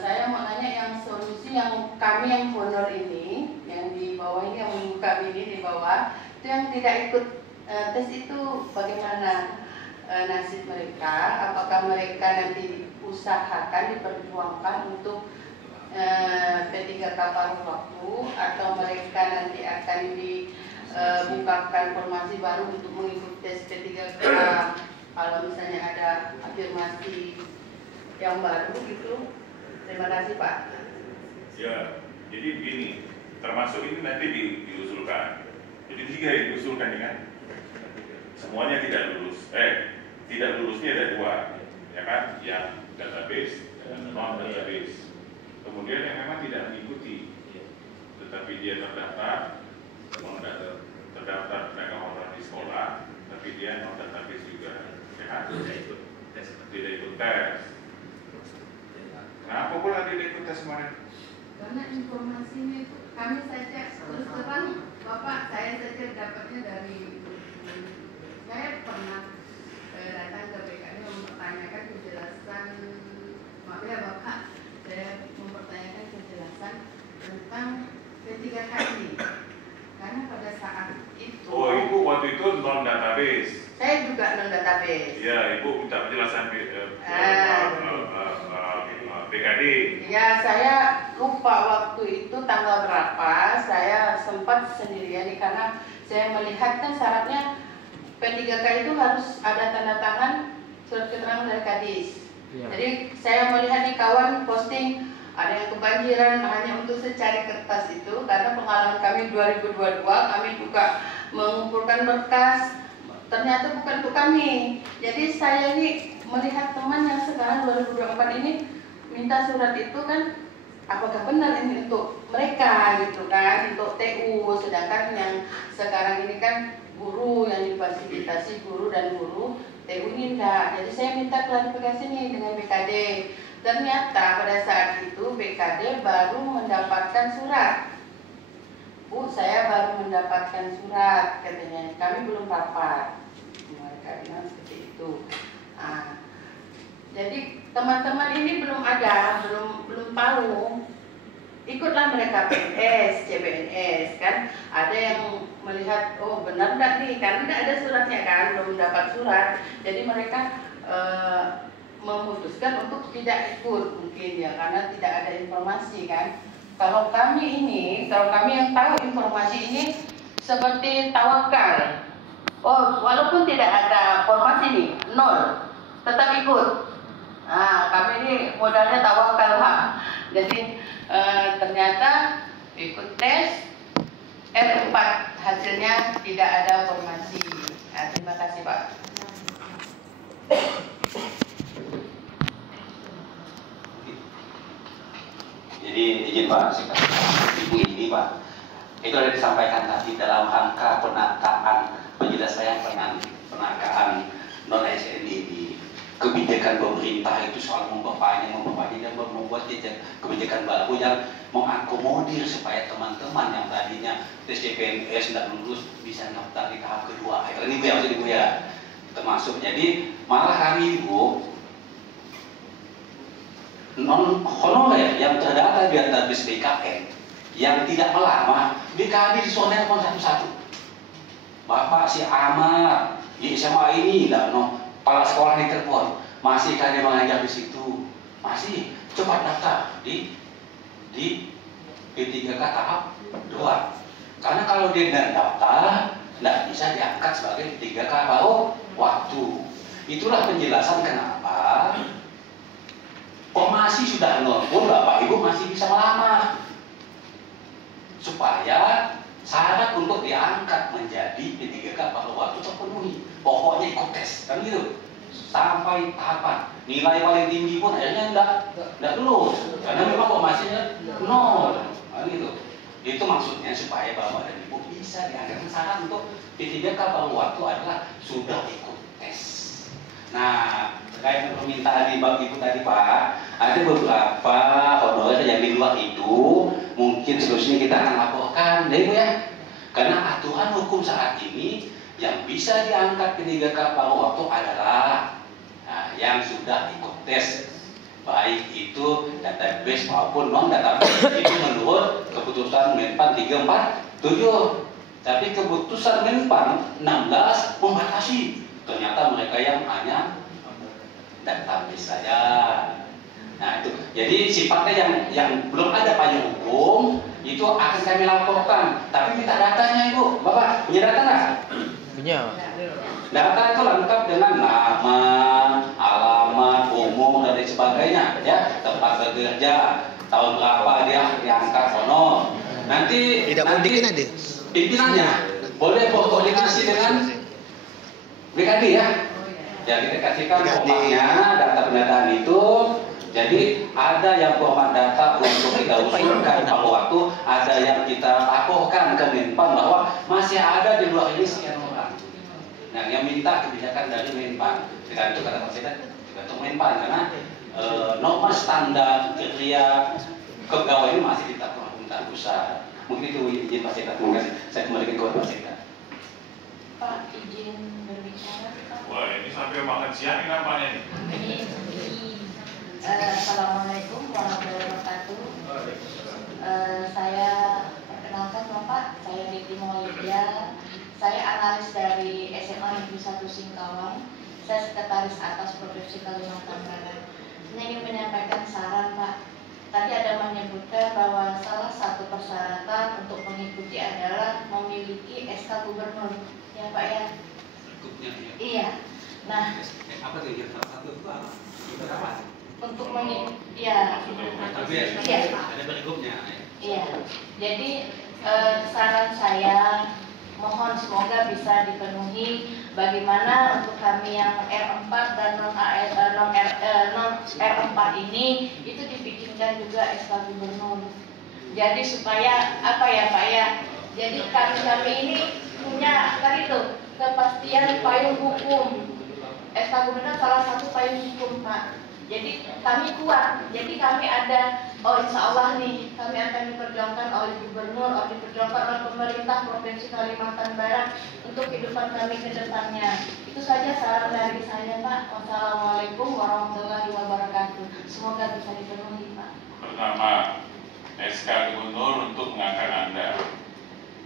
Saya mau nanya yang solusi yang kami yang honor ini, yang di bawah ini, yang menunggu kami ini di bawah, itu yang tidak ikut tes itu bagaimana nasib mereka? Apakah mereka nanti diusahakan, diperjuangkan untuk P3K paruh waktu, atau mereka nanti akan dibukakan formasi baru untuk mengikuti tes P3K kalau misalnya ada afirmasi yang baru gitu? Terima kasih Pak. Ya, jadi begini, termasuk ini nanti diusulkan. Jadi 3 yang diusulkan kan? Semuanya tidak lulus. Tidak lulusnya ada 2, ya kan? Yang database dan non database. Kemudian yang memang tidak mengikuti, tetapi dia terdaftar tenaga honorer di sekolah, tapi dia non database juga, tidak ikut tes. Nah, apa pula tidak ikut tes kemarin? Karena informasinya itu kami saja terus terang Bapak, saya saja dapatnya dari saya pernah datang ke BKD mempertanyakan kejelasan, maaf ya Bapak, saya mempertanyakan kejelasan tentang P3K ini. Karena pada saat itu Ibu waktu itu non database. Saya juga non database. Ya, Ibu minta penjelasan BKD. Ya, saya lupa waktu itu tanggal berapa. Saya sempat sendirian karena saya melihat kan syaratnya P3K itu harus ada tanda tangan surat keterangan dari Kadis. Ya. Jadi saya melihat di kawan posting ada yang kebanjiran hanya untuk secari kertas itu, karena pengalaman kami 2022 kami juga mengumpulkan berkas, ternyata bukan untuk kami. Jadi saya ini melihat teman yang sekarang 2024 ini minta surat itu kan, apakah benar ini untuk mereka gitu kan, untuk TU, sedangkan yang sekarang ini kan guru yang difasilitasi guru dan guru, TU ini enggak. Jadi saya minta klarifikasi nih dengan BKD. Ternyata pada saat itu BKD baru mendapatkan surat. Bu, saya baru mendapatkan surat, katanya. Kami belum rapat. Mereka bilang seperti itu. Nah, jadi teman-teman ini belum ada, belum tahu. Ikutlah mereka PNS, CPNS kan. Ada yang melihat, oh benar enggak nih, karena enggak ada suratnya kan, belum dapat surat. Jadi mereka memutuskan untuk tidak ikut mungkin ya, karena tidak ada informasi kan. Kalau kami yang tahu informasi ini seperti tawakal. Oh, walaupun tidak ada formasi nih, nol, tetap ikut. Nah, kami ini modalnya tawakal Pak. Jadi ternyata ikut tes R4 hasilnya tidak ada formasi. Nah, terima kasih Pak. Jadi izin Pak, Ibu ini Pak, itu sudah disampaikan tadi dalam rangka penataan penyelesaian penataan non ASN ini. Kebijakan pemerintah itu soal memperpanjang dan membuat kebijakan baru yang mengakomodir supaya teman-teman yang tadinya tes CPNS tidak lulus bisa daftar di tahap kedua. Ini Bu ya, maksud Ibu ya, termasuk. Jadi malah kami Ibu non honorer yang terdata di database BKN yang tidak melamar, BKD disuruh nelpon satu-satu. Bapak si Amar di SMA ini, kepala sekolah ditelepon, masih kan dia mengajar di situ, masih cepat daftar di P3K tahap 2. Karena kalau dia tidak daftar, tidak bisa diangkat sebagai P3K baru waktu. Itulah penjelasan kenapa formasi sudah nol pun Bapak Ibu masih bisa melamar supaya syarat untuk diangkat menjadi P3K pada waktu terpenuhi. Pokoknya ikut tes, kan gitu. Sampai tahapan nilai paling tinggi pun akhirnya enggak lulus karena memang formasinya nol, kan gitu. Itu maksudnya supaya Bapak dan Ibu bisa diangkat. Syarat untuk P3K pada waktu adalah sudah ikut tes. Nah, terkait permintaan di Bapak Ibu tadi Pak, ada beberapa honorer yang di luar itu mungkin seterusnya kita akan laporkan, ya Ibu ya. Karena aturan hukum saat ini yang bisa diangkat P3K paruh waktu adalah yang sudah ikut tes, baik itu database maupun non database. Itu menurut keputusan Menpan 347. Tapi keputusan Menpan 16 membatasi. Ternyata mereka yang hanya database saja. Nah itu, jadi sifatnya yang belum ada payung hukum itu akan kami laporkan. Tapi minta datanya Ibu, Bapak punya data nggak? Punya. Data itu lengkap dengan nama, alamat, umur dan lain sebagainya, ya, tempat bekerja, tahun berapa dia diangkat honor. Nanti pimpinannya boleh berkoordinasi dengan BKD ya. Ya kita kasihkan formatnya, data pendataan itu. Jadi ada yang format data untuk kita usulkan pada waktu, ada yang kita laporkan ke Menpan bahwa masih ada di luar ini sekian orang. Nah, yang minta kebijakan dari Menpan, tergantung kata Pak Sekda, tergantung Menpan karena norma standar kriteria kepegawaian masih ditetapkan oleh pemerintah pusat. Mungkin itu izin Pak Sekda, kemudian saya kembalikan ke Pak Sekda. Pak, izin berbicara. Wah, ini sampai makan siang ini nampaknya nih. Assalamualaikum warahmatullahi wabarakatuh. Saya perkenalkan Bapak, saya Diti Maulidia. Saya analis dari SMA Negeri 1 Singkawang. Saya sekretaris atas Provinsi Kalimantan Barat. Saya ingin menyampaikan saran Pak. Tadi ada menyebutkan bahwa salah satu persyaratan untuk mengikuti adalah memiliki SK Gubernur. Ya Pak ya. Iya. Nah, apa tuh yang salah satu itu apa? untuk ya, tapi iya. ada berikutnya. Iya. Jadi saran saya mohon semoga bisa dipenuhi. Bagaimana untuk kami yang R4 dan non R4 ini itu dibikinkan juga SK Gubernur. Jadi supaya apa ya Pak ya? Jadi kami ini punya kan itu kepastian payung hukum. SK Gubernur salah satu payung hukum Pak. Jadi kami kuat. Jadi kami ada, insya Allah nih kami akan diperjuangkan oleh Gubernur, diperjuangkan oleh pemerintah Provinsi Kalimantan Barat untuk kehidupan kami ke depannya. Itu saja saran dari saya Pak. Wassalamualaikum warahmatullahi wabarakatuh. Semoga bisa dipenuhi Pak. Pertama, SK Gubernur untuk mengangkat Anda,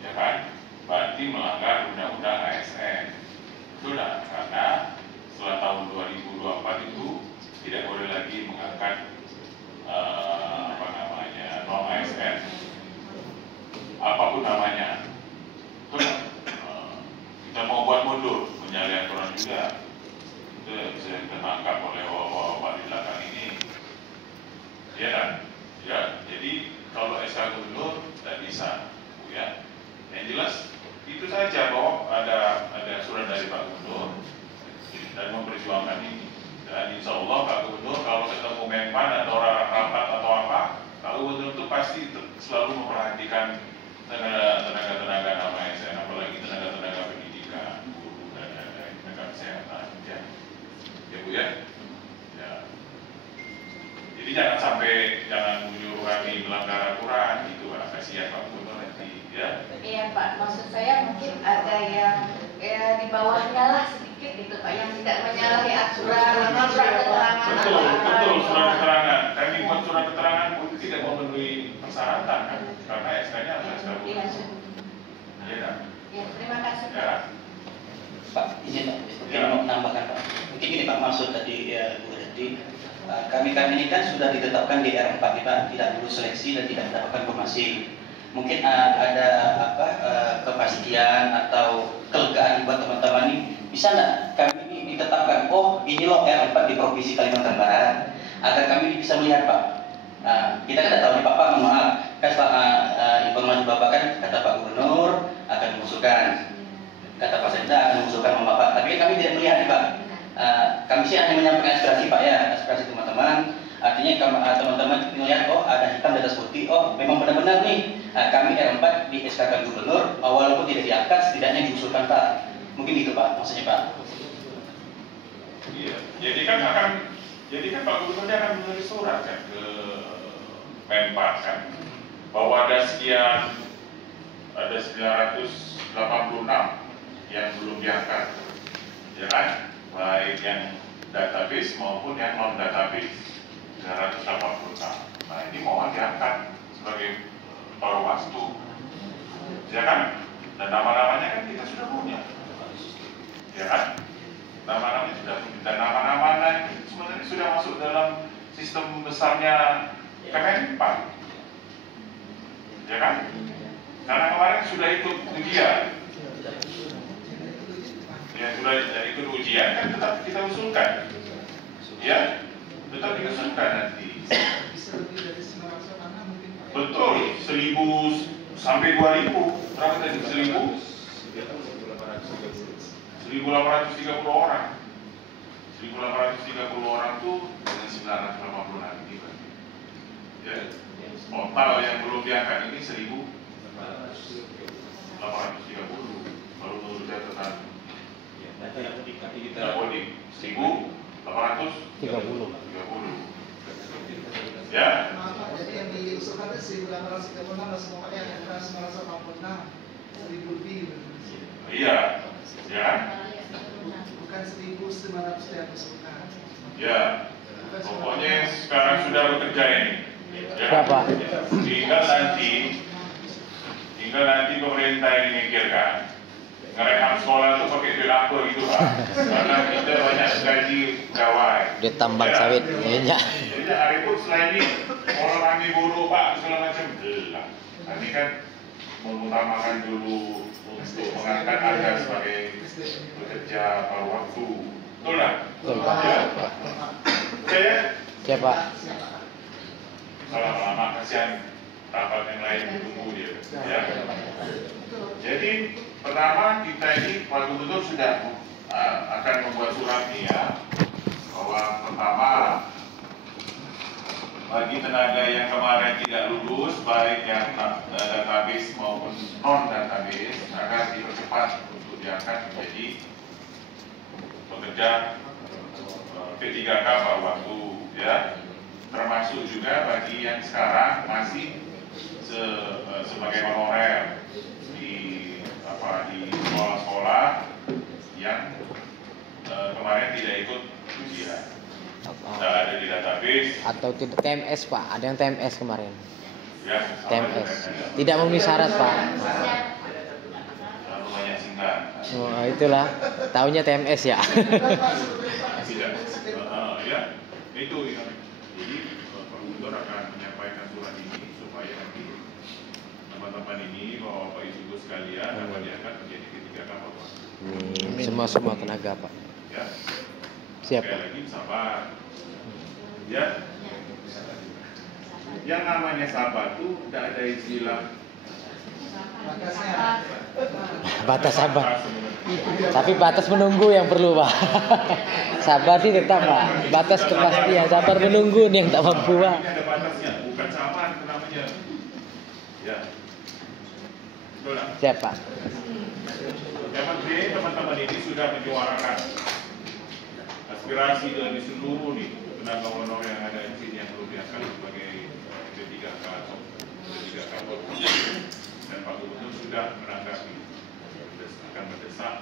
ya kan? Berarti melanggar Undang-Undang ASN. Sudah, karena setelah tahun 2024 itu tidak boleh lagi mengangkat non ASN, apapun namanya. Sudah, kita mau buat mundur, menyalahi aturan juga. Itu bisa ditangkap oleh bapak-bapak di belakang ini. Ya kan? Ya, jadi kalau SK Gubernur tidak bisa, ya. Yang jelas itu saja bahwa ada surat dari Pak Gubernur dan memperjuangkan ini. Dan insya Allah Pak Gubernur kalau ketemu Menpan atau orang rapat atau apa, Pak Gubernur itu pasti selalu memperhatikan tenaga-tenaga non ASN, apalagi tenaga-tenaga pendidikan, guru dan tenaga kesehatan. Ya Bu ya. Ya. Jadi jangan menyuruh kami melanggar aturan, gitu Pak. Kasihan Pak Gubernur nanti, ya. Iya Pak, maksud saya mungkin ada yang di bawahnya lah sedikit gitu Pak, yang tidak menyalahi aturan, surat keterangan. Betul, surat keterangan. Kami buat surat keterangan pun tidak memenuhi persyaratan kan, karena SK-nya adalah SK Gubernur. Iya kan? Ya, terima kasih Pak. Ya. Pak, izin Pak, mau menambahkan Pak. Mungkin ini Pak maksud tadi ya Bu Hedi. Kami ini kan sudah ditetapkan di R4 Pak, tidak lulus seleksi dan tidak mendapatkan promosi. Mungkin ada kepastian atau kelegaan buat teman-teman ini, bisa nggak kami ini ditetapkan, oh ini loh R4 di Provinsi Kalimantan Barat, agar kami bisa melihat Pak. Kita kan tidak tahu nih Pak, mohon maaf, kan informasi Bapak kan kata Pak Gubernur akan mengusulkan, kata Pak Sekda akan mengusulkan sama Bapak, tapi kami tidak melihat nih Pak. Kami sih hanya menyampaikan aspirasi Pak ya, aspirasi teman-teman. Artinya teman-teman melihat, oh ada hitam di atas putih, oh memang benar-benar nih kami R4 di SK Gubernur, walaupun tidak diangkat, setidaknya diusulkan Pak. Mungkin gitu Pak, maksudnya Pak. Iya, jadi kan Pak Gubernur akan menulis surat kan ke Menpan kan, bahwa ada 986 yang belum diangkat, ya kan? Baik yang database maupun yang non database. 986. Nah ini mohon diangkat sebagai Bawaslu, ya kan? Dan nama-namanya kan kita sudah punya, ya kan? Nama-namanya sudah punya. Dan nama-nama itu sebenarnya sudah masuk dalam sistem besarnya Kemenpan, ya kan? Karena kemarin sudah ikut ujian, ya sudah ikut ujian kan tetap kita usulkan, ya. Tetap diusulkan nanti. Betul, 1000 sampai 2000. Berapa tadi? 1830 orang. 1830 orang tuh dengan 980 nanti. Ya. Total yang belum diangkat ini 1830. Baru menurut catatan. Nanti kita voting 1.830. Ya. Jadi yang diusulkan itu 1.836 semua yang merasa 86 1.000 lebih. Iya, ya. Bukan 1.900 yang diusulkan. Ya. Pokoknya sekarang sudah bekerja ini. Ya. Siapa? Tinggal nanti pemerintah ini mikirkan ngerehab sekolah itu pakai duit apa gitu Pak. Karena kita banyak gaji pegawai. Dia tambang sawit. Iya. Jadi hari itu selain ini orang kami buruh Pak segala macam. Nanti kan mengutamakan dulu untuk mengangkat Anda sebagai pekerja paruh waktu. Betul tak? Betul Pak. Saya Siapa? kalau lama kasihan rapat yang lain ditunggu dia. Ya. Jadi pertama kita ini Pak Gubernur sudah akan membuat surat nih ya, bahwa pertama bagi tenaga yang kemarin tidak lulus baik yang database maupun non database agar dipercepat untuk diangkat menjadi pekerja P3K paruh waktu ya, termasuk juga bagi yang sekarang masih sebagai honorer di sekolah-sekolah yang kemarin tidak ikut ujian, tidak ada di database Atau tidak TMS Pak? Ada yang TMS kemarin. ya, TMS. Tidak memenuhi syarat Pak. terlalu banyak singkat. Oh, itulah. Taunya TMS ya. Tidak, ya itu yang jadi Pak Gubernur akan menyampaikan surat ini supaya nanti teman-teman ini Bapak Ibu sekalian dapat diangkat menjadi P3K paruh waktu. Semua tenaga Pak. Ya. Siapa? Sekali lagi sabar. Ya. Yang namanya sabar itu tidak ada istilah Batas sabar. Tapi batas menunggu yang perlu Pak. Sabar sih tetap Pak. Batas kepastian. Sabar menunggu nih yang tak mampu Pak. Ini ada batasnya, bukan sabar itu namanya. Ya. Betul tak? Siapa? Yang penting teman-teman ini sudah menyuarakan aspirasi dari seluruh nih tenaga honorer yang ada di sini yang belum diangkat sebagai P3K atau P3K dan Pak Gubernur sudah menanggapi akan mendesak